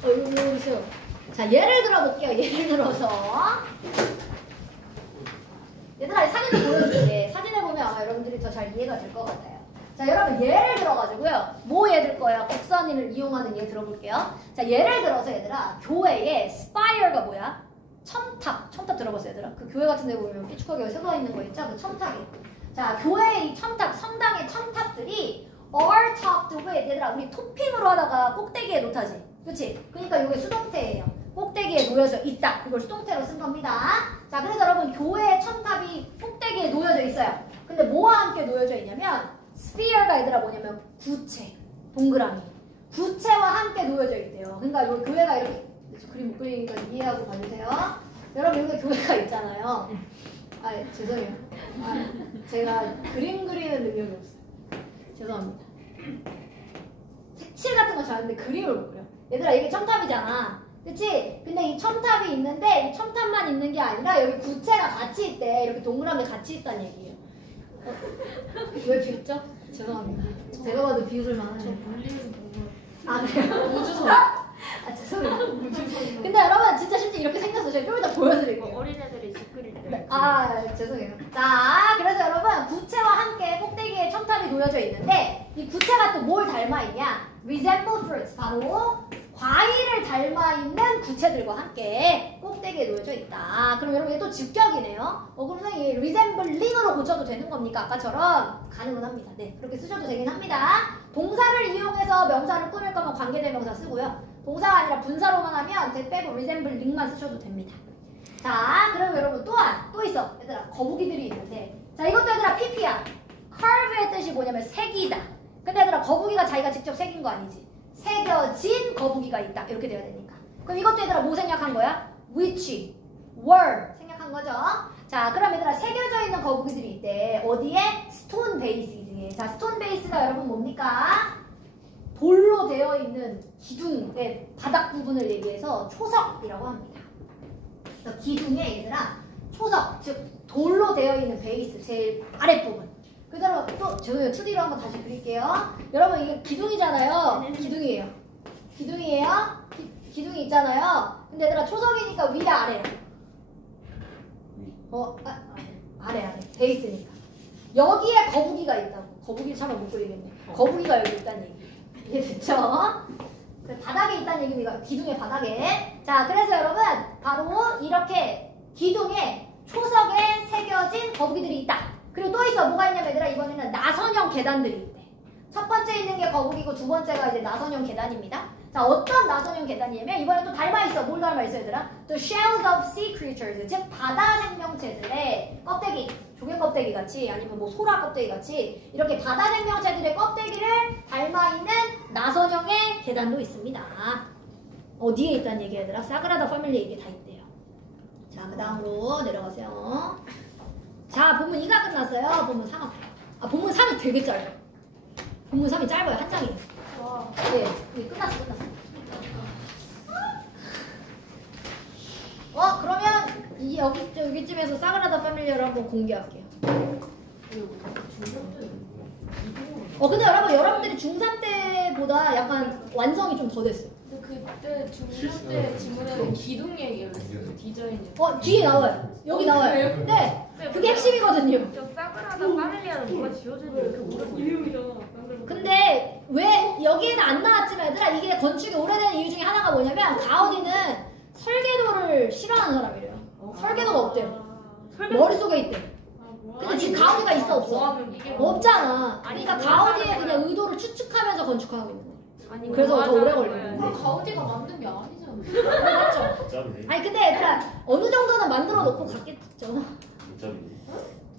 여기 있어요. 자, 예를 들어 볼게요. 예를 들어서 얘들아 사진을 보여줄게. 사진을 보면 아마 여러분들이 더 잘 이해가 될 것 같아요. 자, 여러분 예를 들어가지고요. 뭐 예를 거야? 곡선을 이용하는 예 들어볼게요. 자, 예를 들어서 얘들아 교회에 spire가 뭐야? 첨탑 들어봤어요 얘들아? 그 교회 같은 데 보면 끼축하게 세워 있는 거 있죠? 그 첨탑이. 자, 교회의 이 첨탑, 성당의 첨탑들이 are topped with 얘들아 우리 토핑으로 하다가 꼭대기에 놓다지. 그치? 그러니까 이게 수동태예요. 꼭대기에 놓여져 있다. 이걸 수동태로 쓴 겁니다. 자, 그래서 여러분 교회의 첨탑이 꼭대기에 놓여져 있어요. 근데 뭐와 함께 놓여져 있냐면 sphere가 얘들아 뭐냐면 구체, 동그라미. 구체와 함께 놓여져 있대요. 그러니까 이 교회가 이렇게 그림 못 그리니까 이해하고 봐주세요. 여러분 여기 교회가 있잖아요. 아, 죄송해요. 아, 제가 그림 그리는 능력이 없어요. 죄송합니다. 색칠 같은 거 잘하는데 그림을 못 그려. 얘들아 이게 첨탑이잖아. 그치? 근데 이 첨탑이 있는데 이 첨탑만 있는 게 아니라 여기 구체가 같이 있대. 이렇게 동그라미 같이 있다는 얘기예요. 왜 비웃죠? 죄송합니다. 제가 봐도 비웃을 만하네요. 저 멀리에서 보고. 아, 그래요? 우주선. 아, 죄송해요. 근데 여러분 진짜 실제 이렇게 생겼어요. 제가 좀 이따 보여드릴게요. 어린애들이 집 그릴 때. 네. 아, 죄송해요. 자, 그래서 여러분 구체와 함께 꼭대기에 첨탑이 놓여져 있는데 이 구체가 또 뭘 닮아 있냐? resemble fruits, 바로 과일을 닮아 있는 구체들과 함께 꼭대기에 놓여져 있다. 그럼 여러분 이게 또 직격이네요. 그럼 선생님 resembling으로 고쳐도 되는 겁니까? 아까처럼 가능은 합니다. 네, 그렇게 쓰셔도 되긴 합니다. 동사를 이용해서 명사를 꾸밀 거면 관계대명사 쓰고요. 동사가 아니라 분사로만 하면 대 빼고 resembling만 쓰셔도 됩니다. 자, 그럼 여러분 또한 또 있어. 얘들아 거북이들이 있는데 자, 이것도 얘들아 PP야. curve의 뜻이 뭐냐면 색이다. 근데 얘들아 거북이가 자기가 직접 새긴 거 아니지. 새겨진 거북이가 있다. 이렇게 돼야 되니까. 그럼 이것도 얘들아 뭐 생략한 거야? which, were 생략한 거죠. 자, 그럼 얘들아 새겨져 있는 거북이들이 있대. 어디에? 스톤 베이스에. 자, 스톤 베이스가 여러분 뭡니까? 돌로 되어 있는 기둥의 바닥 부분을 얘기해서 초석이라고 합니다. 그래서 기둥에 얘들아 초석, 즉 돌로 되어 있는 베이스 제일 아랫부분. 그대로 또 저희 2D로 한번 다시 그릴게요. 여러분 이게 기둥이잖아요. 기둥이에요. 기둥이 있잖아요. 근데 얘들아 초석이니까 위 아래. 아래. 베이스니까. 여기에 거북이가 있다고. 거북이 차마 못 그리겠네. 거북이가 여기 있다는 얘기. 이게 됐죠? 그 바닥에 있다는 얘기입니다. 기둥의 바닥에. 자, 그래서 여러분 바로 이렇게 기둥에 초석에 새겨진 거북이들이 있다. 그리고 또 있어. 뭐가 있냐면 얘들아 이번에는 나선형 계단들이 있대. 첫 번째 있는 게 거북이고 두 번째가 이제 나선형 계단입니다. 자, 어떤 나선형 계단이냐면 이번에 또 닮아있어. 뭘 닮아있어 얘들아? The shells of sea creatures, 즉 바다 생명체들의 껍데기, 조개 껍데기 같이 아니면 뭐 소라 껍데기 같이 이렇게 바다 생명체들의 껍데기를 닮아있는 나선형의 계단도 있습니다. 어디에 있다는 얘기 얘들아? 사그라다 패밀리에 이게 다 있대요. 자, 그 다음으로 내려가세요. 자, 본문 2가 끝났어요. 본문 3가. 본문 3이 되게 짧아요. 본문 3이 짧아요. 한 장이에요. 네, 끝났어. 그러면 여기쯤에서 사그라다 패밀리를 한번 공개할게요. 근데 여러분들이 중3 때보다 약간 완성이 좀 더 됐어요. 근데 그때 중3 때 지문에는 기둥 얘기를 했어요. 디자인이. 뒤에 나와요. 여기 나와요. 네, 그게 핵심이거든요. 저 사그라다 파밀리아는 누가 지어주는데 이렇게 오래 걸려? 근데 왜 여기에는 안 나왔지만 얘들아 이게 건축이 오래된 이유 중에 하나가 뭐냐면 가우디는 설계도를 싫어하는 사람이래요. 설계도가 없대요. 머릿속에 있대. 근데 지금 가우디가 있어 없어? 없잖아. 그러니까 가우디의 그냥 의도를 추측하면서 건축하고 있는 거야. 그래서 더 오래 걸리는 거야. 가우디가 만든 게 아니잖아. 맞죠? 아니 근데 얘들아 어느 정도는 만들어 놓고 갔겠죠.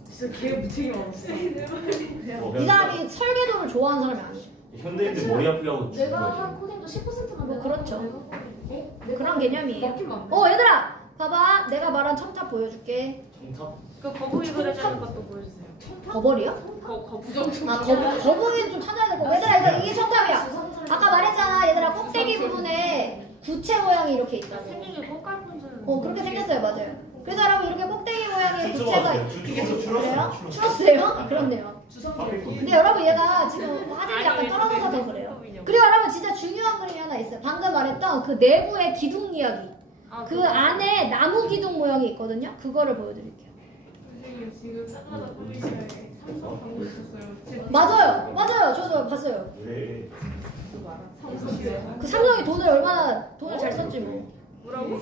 진짜 개 무책임 없어. 이 사람이 설계도를 좋아하는 사람이 아니죠. 현대인들 머리 아프게 하고 내가 한 코딩도 10%만 뭐 그렇죠. 그런 개념이에요. 맡기면 얘들아 봐봐. 내가 말한 첨탑 보여줄게. 청탑? 그 거북이 그려주는 것도 보여주세요. 거벌이요? 거북이는 좀 찾아야 될 거고. 얘들아 이게 첨탑이야. 아까 말했잖아. 얘들아 꼭대기 부분에 구체 모양이 이렇게 있다고. 생긴 게 꽃갈 분들은 그렇게 생겼어요. 맞아요. 그래서 여러분 이렇게 꼭대기 모양의 구체가 그래요? 추러스요? 추러스예요? 그렇네요. 근데 여러분 얘가 지금 화질이 약간 떨어져서 더 그래요. 그리고 여러분 진짜 중요한 그림이 하나 있어요. 방금 말했던 그 내부의 기둥 이야기. 그 안에 나무 기둥 모양이 있거든요. 그거를 보여드릴게요. 선생님 지금 사그라다 패밀리아에 삼성 광고 있었어요. 맞아요. 저도 봤어요. 왜? 그 삼성이 돈을 잘 썼지 뭐. 뭐라고?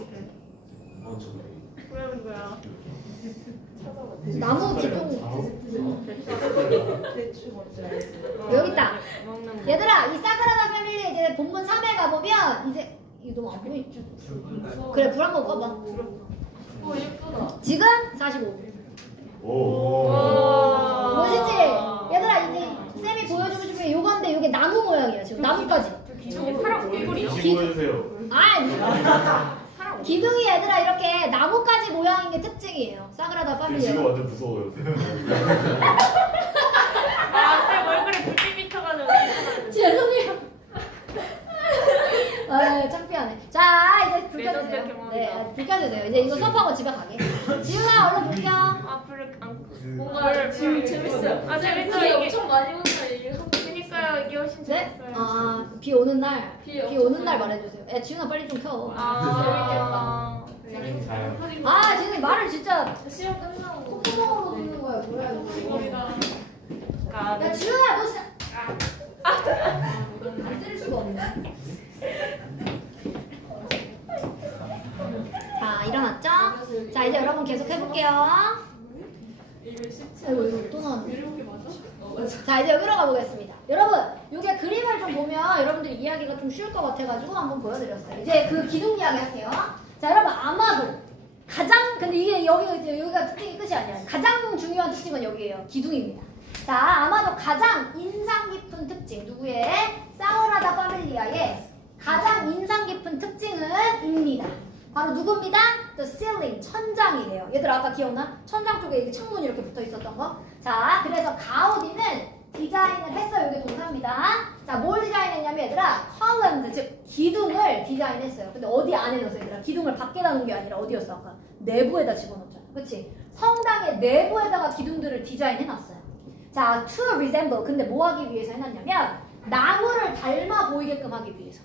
저 뭐라는 거야? 나무 기둥. 여기 있다. 얘들아 이 사그라다 패밀리 이제 본문 3에 가보면 이제 이거 너무 안 보이죠? 그래 불 한번 꺼봐. 예쁘다. 지금 45분. 오. 멋있지? 얘들아 이제 쌤이 보여주고 싶은 게 요건데 요게 나무 모양이야 지금 나무까지. 기둥이 사람 얼굴이요? 다시 보여주세요. 기둥이 얘들아 이렇게 나무까지 모양인 게 특징이에요. 사그라다 패밀리. 지금 완전 무서워요. 쌤 얼굴에 불빛 비춰가지고. 죄송해요. 창피하네. 자 이제 불 켜주세요. 레전드 경험이다. 네, 불 켜주세요. 이제 이거 수업하고 집에 가게. 지훈아 얼른 불 켜. 불을 안 뭔가 지금 재밌어요. 재밌어 비 이게. 엄청 많이 오는 얘기하고. 그니까요 이게 훨씬 네? 재밌어요. 비 오는 날. 비 비 오는 날 말해주세요. 야 지훈아 빨리 좀 켜. 재밌다. 지훈이 말을 진짜 시험 끝나고 콧구멍으로 듣는 거야. 뭐야 이거. 야 지훈아 너 진짜 안 때릴 수가 없네. 자 일어났죠? 자 이제 여러분 계속 해볼게요. 이거 또 나왔네. 자 이제 여기로 가보겠습니다. 여러분 이게 그림을 좀 보면 여러분들 이해하기가 좀 쉬울 것 같아가지고 한번 보여드렸어요. 이제 그 기둥 이야기 할게요. 자 여러분 아마도 가장 근데 이게 여기가 특징이 끝이 아니야. 가장 중요한 특징은 여기에요. 기둥입니다. 자 아마도 가장 인상 깊은 특징 누구의? 사그라다 패밀리아의 바로 누굽니다? The ceiling, 천장이래요. 얘들 아까 기억나? 천장 쪽에 이렇게 창문이 이렇게 붙어 있었던 거. 자, 그래서 가우디는 디자인을 했어요. 이게 동사입니다. 자, 뭘 디자인했냐면 얘들아, columns, 즉 기둥을 디자인했어요. 근데 어디 안에 넣었어 얘들아? 기둥을 밖에다 놓은 게 아니라 어디였어 아까? 내부에다 집어넣었잖아. 그치? 성당의 내부에다가 기둥들을 디자인해놨어요. 자, to resemble. 근데 뭐 하기 위해서 해놨냐면 나무를 닮아 보이게끔 하기 위해서.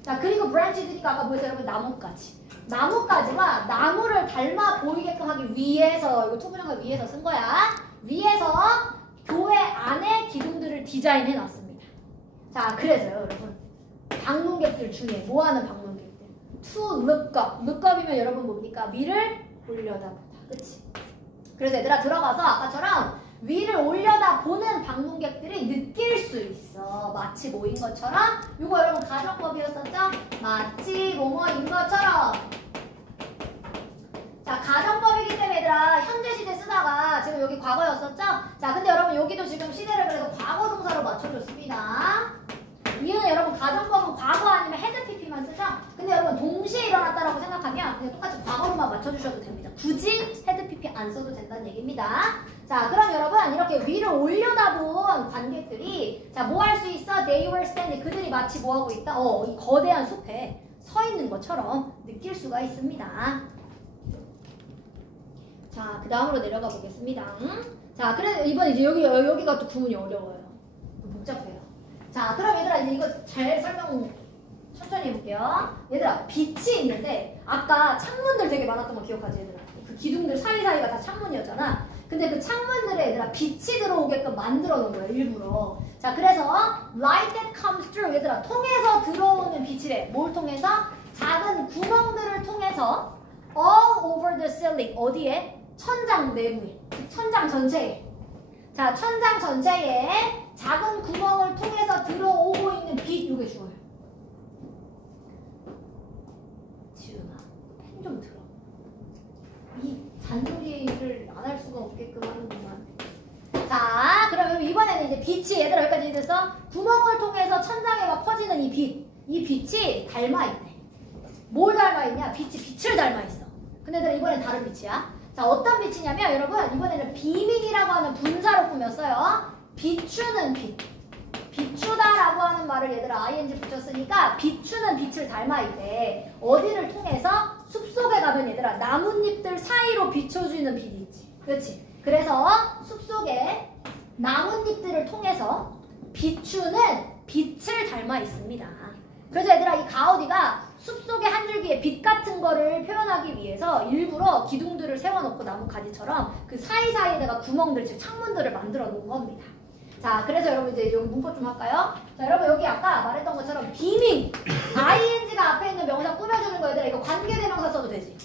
자, 그리고 branches니까 아까 뭐였어요 여러분? 나뭇가지. 나뭇가지와 나무를 닮아 보이게끔 하기 위해서, 이거 투부정사 위해서 쓴 거야. 위해서 교회 안에 기둥들을 디자인해 놨습니다. 자, 그래서요 여러분, 방문객들 중에 뭐 하는 방문객들? to look up. look up이면 여러분 뭡니까? 위를 올려다보다. 그치? 그래서 얘들아 들어가서 아까처럼 위를 올려다 보는 방문객들이 느낄 수 있어. 마치 뭐인 것처럼. 이거 여러분 가정법이었었죠? 마치 뭐뭐인 것처럼. 자, 가정법이기 때문에 얘들아 현재 시제 쓰다가 지금 여기 과거였었죠? 자, 근데 여러분 여기도 지금 시제를 그래서 과거 동사로 맞춰줬습니다. 이유는 여러분 가정법은 과거 아니면 헤드 PP만 쓰죠? 근데 여러분 동시에 일어났다라고 생각하면 그냥 똑같이 과거로만 맞춰주셔도 됩니다. 굳이 헤드 PP 안 써도 된다는 얘기입니다. 자, 그럼 여러분 이렇게 위를 올려다본 관객들이 자, 뭐 할 수 있어? They were standing. 그들이 마치 뭐 하고 있다? 이 거대한 숲에 서 있는 것처럼 느낄 수가 있습니다. 자, 그 다음으로 내려가 보겠습니다. 자, 그래서 이번에 이제 여기가 또 구문이 어려워요. 복잡해요. 자, 그럼 얘들아 이제 이거 잘 설명 천천히 해볼게요. 얘들아 빛이 있는데 아까 창문들 되게 많았던 거 기억하지 얘들아? 그 기둥들 사이사이가 다 창문이었잖아. 근데 그 창문들에 얘들아 빛이 들어오게끔 만들어 놓은 거야 일부러. 자, 그래서 light that comes through 얘들아 통해서 들어오는 빛이래. 뭘 통해서? 작은 구멍들을 통해서 all over the ceiling. 어디에? 천장 내부에. 천장 전체에. 자, 천장 전체에 작은 구멍을 통해서 들어오고 있는 빛. 이게 주어요. 지훈아, 펜 좀 들어. 이 잔소리를 안 할 수가 없게끔 하는구만. 자, 그럼 이번에는 이제 빛이 얘들아 여기까지 돼서 구멍을 통해서 천장에 막 퍼지는 이 빛. 이 빛이 닮아있네. 뭘 닮아있냐? 빛을 닮아있어. 근데 얘들아 이번엔 다른 빛이야. 자, 어떤 빛이냐면 여러분 이번에는 비민이라고 하는 분사로 꾸몄어요. 비추는 빛. 비추다라고 하는 말을 얘들아 ing 붙였으니까 비추는 빛을 닮아있대. 어디를 통해서? 숲속에 가면 얘들아 나뭇잎들 사이로 비춰주는 빛이 있지. 그렇지? 그래서 숲속에 나뭇잎들을 통해서 비추는 빛을 닮아있습니다. 그래서 얘들아 이 가우디가 숲속의 한 줄기의 빛 같은 거를 표현하기 위해서 일부러 기둥들을 세워놓고 나뭇가지처럼 그 사이사이에다가 구멍들, 즉 창문들을 만들어 놓은 겁니다. 자, 그래서 여러분 이제 여기 문법 좀 할까요? 자, 여러분 여기 아까 말했던 것처럼 비밍, ing가 앞에 있는 명사 꾸며주는 거 얘들아 이거 관계대명사 써도 되지.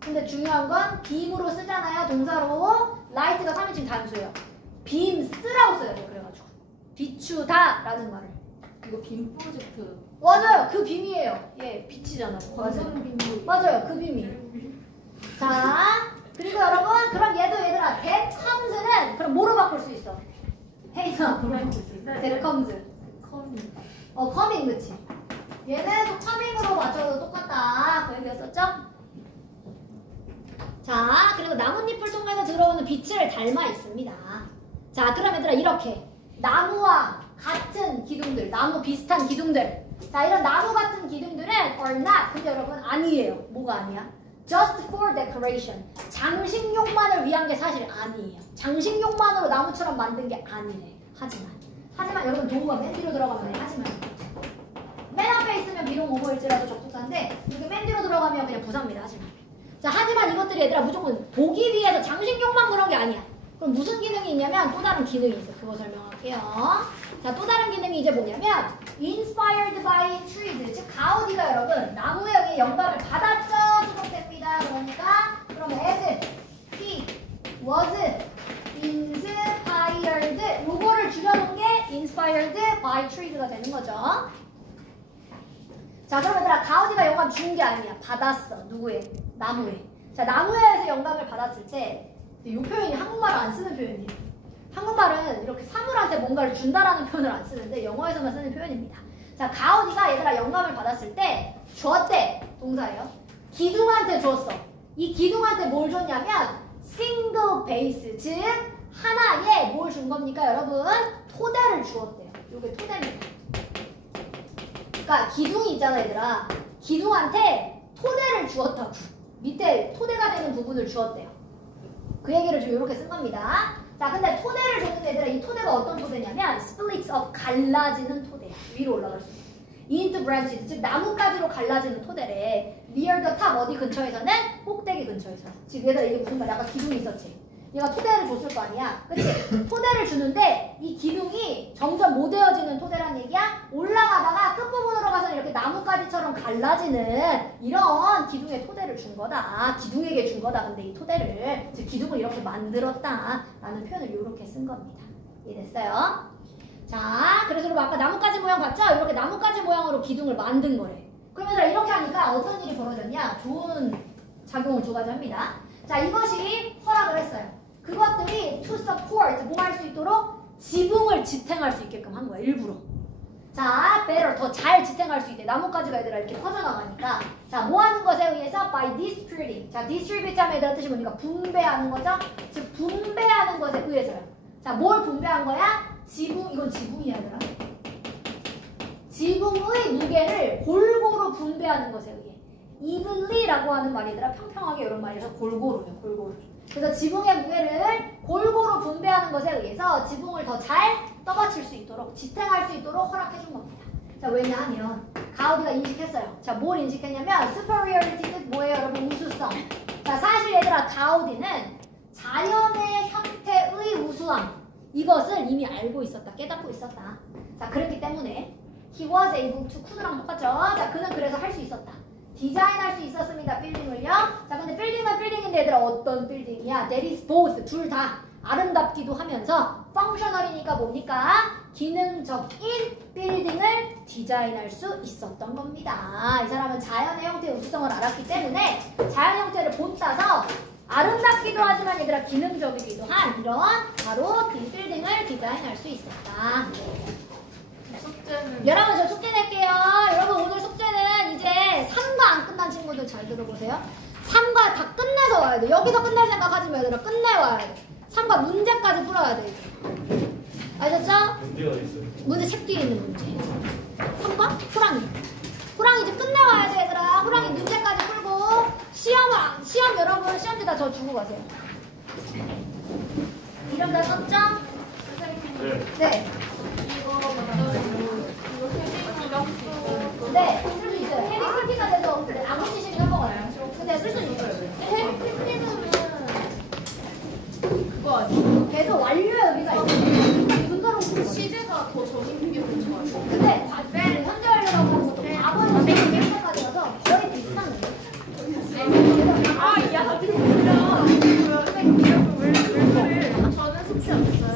근데 중요한 건 빔으로 쓰잖아요. 동사로. light가 3인칭 단수예요. 빔 쓰라고 써요. 그래가지고 비추다 라는 말을. 이거 빔 프로젝트. 맞아요. 그 빔이에요. 예, 빛이잖아. 완전 빔. 맞아요. 그 빔이. 자, 그리고 여러분 그럼 얘들아 that comes는 그럼 뭐로 바꿀 수 있어? 헤이나 뭐로 바꿀 수 있어? that comes. coming 그치? 얘는 coming으로 맞춰도 똑같다. 그 얘기였었죠? 자, 그리고 나뭇잎을 통해서 들어오는 빛을 닮아 있습니다. 자, 그럼 얘들아 이렇게 나무와 같은 기둥들, 나무 비슷한 기둥들. 자, 이런 나무 같은 기둥들은 are not. 근데 여러분 아니에요. 뭐가 아니야? Just for decoration. 장식용만을 위한 게 사실 아니에요. 장식용만으로 나무처럼 만든 게 아니래. 하지만 여러분 도구가 맨 뒤로 들어가면 하지만 맨 앞에 있으면 비록 뭐뭐일지라도 접속사인데 이렇게 맨 뒤로 들어가면 그냥 부사입니다. 하지만 이것들이 얘들아 무조건 보기 위해서 장식용만 그런 게 아니야. 그럼 무슨 기능이 있냐면 또 다른 기능이 있어. 그거 설명할게요. 자, 또 다른 기능이 이제 뭐냐면 inspired by trees. 즉 가우디가 여러분 나무에 의해 영감을 받았죠. 수동태입니다. 그러면 as he was inspired 요거를 줄여놓은 게 inspired by trees가 되는 거죠. 자, 그럼 얘들아 가우디가 영감 준 게 아니야. 받았어. 누구에? 나무에. 자, 나무에서 영감을 받았을 때 이 표현이 한국말을 안 쓰는 표현이에요. 한국말은 이렇게 사물한테 뭔가를 준다라는 표현을 안 쓰는데 영어에서만 쓰는 표현입니다. 자, 가온이가 얘들아 영감을 받았을 때 줬대. 동사예요. 기둥한테 줬어. 이 기둥한테 뭘 줬냐면 single base, 즉 하나의 뭘 준 겁니까 여러분? 토대를 주었대요. 요게 토대입니다. 그러니까 기둥이 있잖아 얘들아. 기둥한테 토대를 주었다고. 밑에 토대가 되는 부분을 주었대요. 그 얘기를 좀 이렇게 쓴 겁니다. 자, 근데 토대를 줬는데 얘들아 이 토대가 어떤 토대냐면 splits of 갈라지는 토대야. 위로 올라갈 수 있는. into branches, 즉 나뭇가지로 갈라지는 토대래. near the top, 어디 근처에서는? 꼭대기 근처에서. 지금 얘들아 이게 무슨 말이야? 아까 기둥이 있었지. 얘가 토대를 줬을 거 아니야. 그치? 토대를 주는데 이 기둥이 점점 못되어지는 토대란 얘기야? 올라가다가 끝부분으로 가서 이렇게 나뭇가지처럼 갈라지는 이런 기둥의 토대를 준 거다. 기둥에게 준 거다. 근데 이 토대를, 즉 기둥을 이렇게 만들었다 라는 표현을 이렇게 쓴 겁니다. 이해됐어요? 자, 그래서 여러분 아까 나뭇가지 모양 봤죠? 이렇게 나뭇가지 모양으로 기둥을 만든 거래. 그러면 이렇게 하니까 어떤 일이 벌어졌냐? 좋은 작용을 두 가지 합니다. 자, 이것이 허락을 했어요. 그것들이 to support, 뭐 할 수 있도록? 지붕을 지탱할 수 있게끔 한 거야, 일부러. 자, better, 더 잘 지탱할 수 있대. 나뭇가지가 얘들아 이렇게 퍼져나가니까. 자, 뭐 하는 것에 의해서? by distributing. 자, distribute 하면 얘들아 뜻이 뭡니까? 분배하는 거죠? 즉, 분배하는 것에 의해서요. 자, 뭘 분배한 거야? 지붕, 이건 지붕이야, 얘들아. 지붕의 무게를 골고루 분배하는 것에 의해. evenly라고 하는 말이 얘들아 평평하게 이런 말이라서 골고루요, 골고루. 그래서 지붕의 무게를 골고루 분배하는 것에 의해서 지붕을 더 잘 떠받칠 수 있도록, 지탱할 수 있도록 허락해 준 겁니다. 자, 왜냐하면 가우디가 인식했어요. 자, 뭘 인식했냐면 superiority 뜻 뭐예요, 여러분? 우수성. 자, 사실 얘들아 가우디는 자연의 형태의 우수함, 이것을 이미 알고 있었다, 깨닫고 있었다. 자, 그렇기 때문에 he was able to, could랑 똑같죠? 자, 그는 그래서 할 수 있었다. 디자인할 수 있었습니다, 빌딩을요. 자, 근데 빌딩은 빌딩인데 얘들아 어떤 빌딩이야? That is both, 둘 다 아름답기도 하면서 펑셔널이니까 뭡니까? 기능적인 빌딩을 디자인할 수 있었던 겁니다. 이 사람은 자연의 형태의 우수성을 알았기 때문에 자연 형태를 본따서 아름답기도 하지만 얘들아 기능적이기도 한 이런 바로 빌딩을 디자인할 수 있었다. 숙제는 여러분 저 숙제 낼게요. 여러분 오늘 숙제는 이제 3과 안 끝난 친구들 잘 들어보세요. 3과 다 끝내서 와야 돼. 여기서 끝날 생각하지 마 얘들아. 끝내 와야 돼. 3과 문제까지 풀어야 돼 이제. 아셨죠? 문제가 있어요. 문제 책 뒤에 있는 문제. 3과 호랑이. 호랑이 이제 끝내 와야 돼 얘들아. 호랑이 문제까지 풀고 시험 여러분 시험지 다 저 주고 가세요. 이름 다 썼죠? 네. 네. 네, 쓸 수 있어요. 헤딩 풀티가 돼서 아무 지식이 넘어가요. 근데 쓸 수 있어요. 해피님은 그거 아니에요? 걔도 완료의 의미가 있어요. 근거로 풀 시제가 더 적은 게 뭔지 알아요? 근데 현재 완료라고 하는 것도 과거의 시제까지라서 거의 비슷한 거예요. 아, 야, 어떻게 보면 선생님 이름을 왜 그래? 저는 숙제 없어요.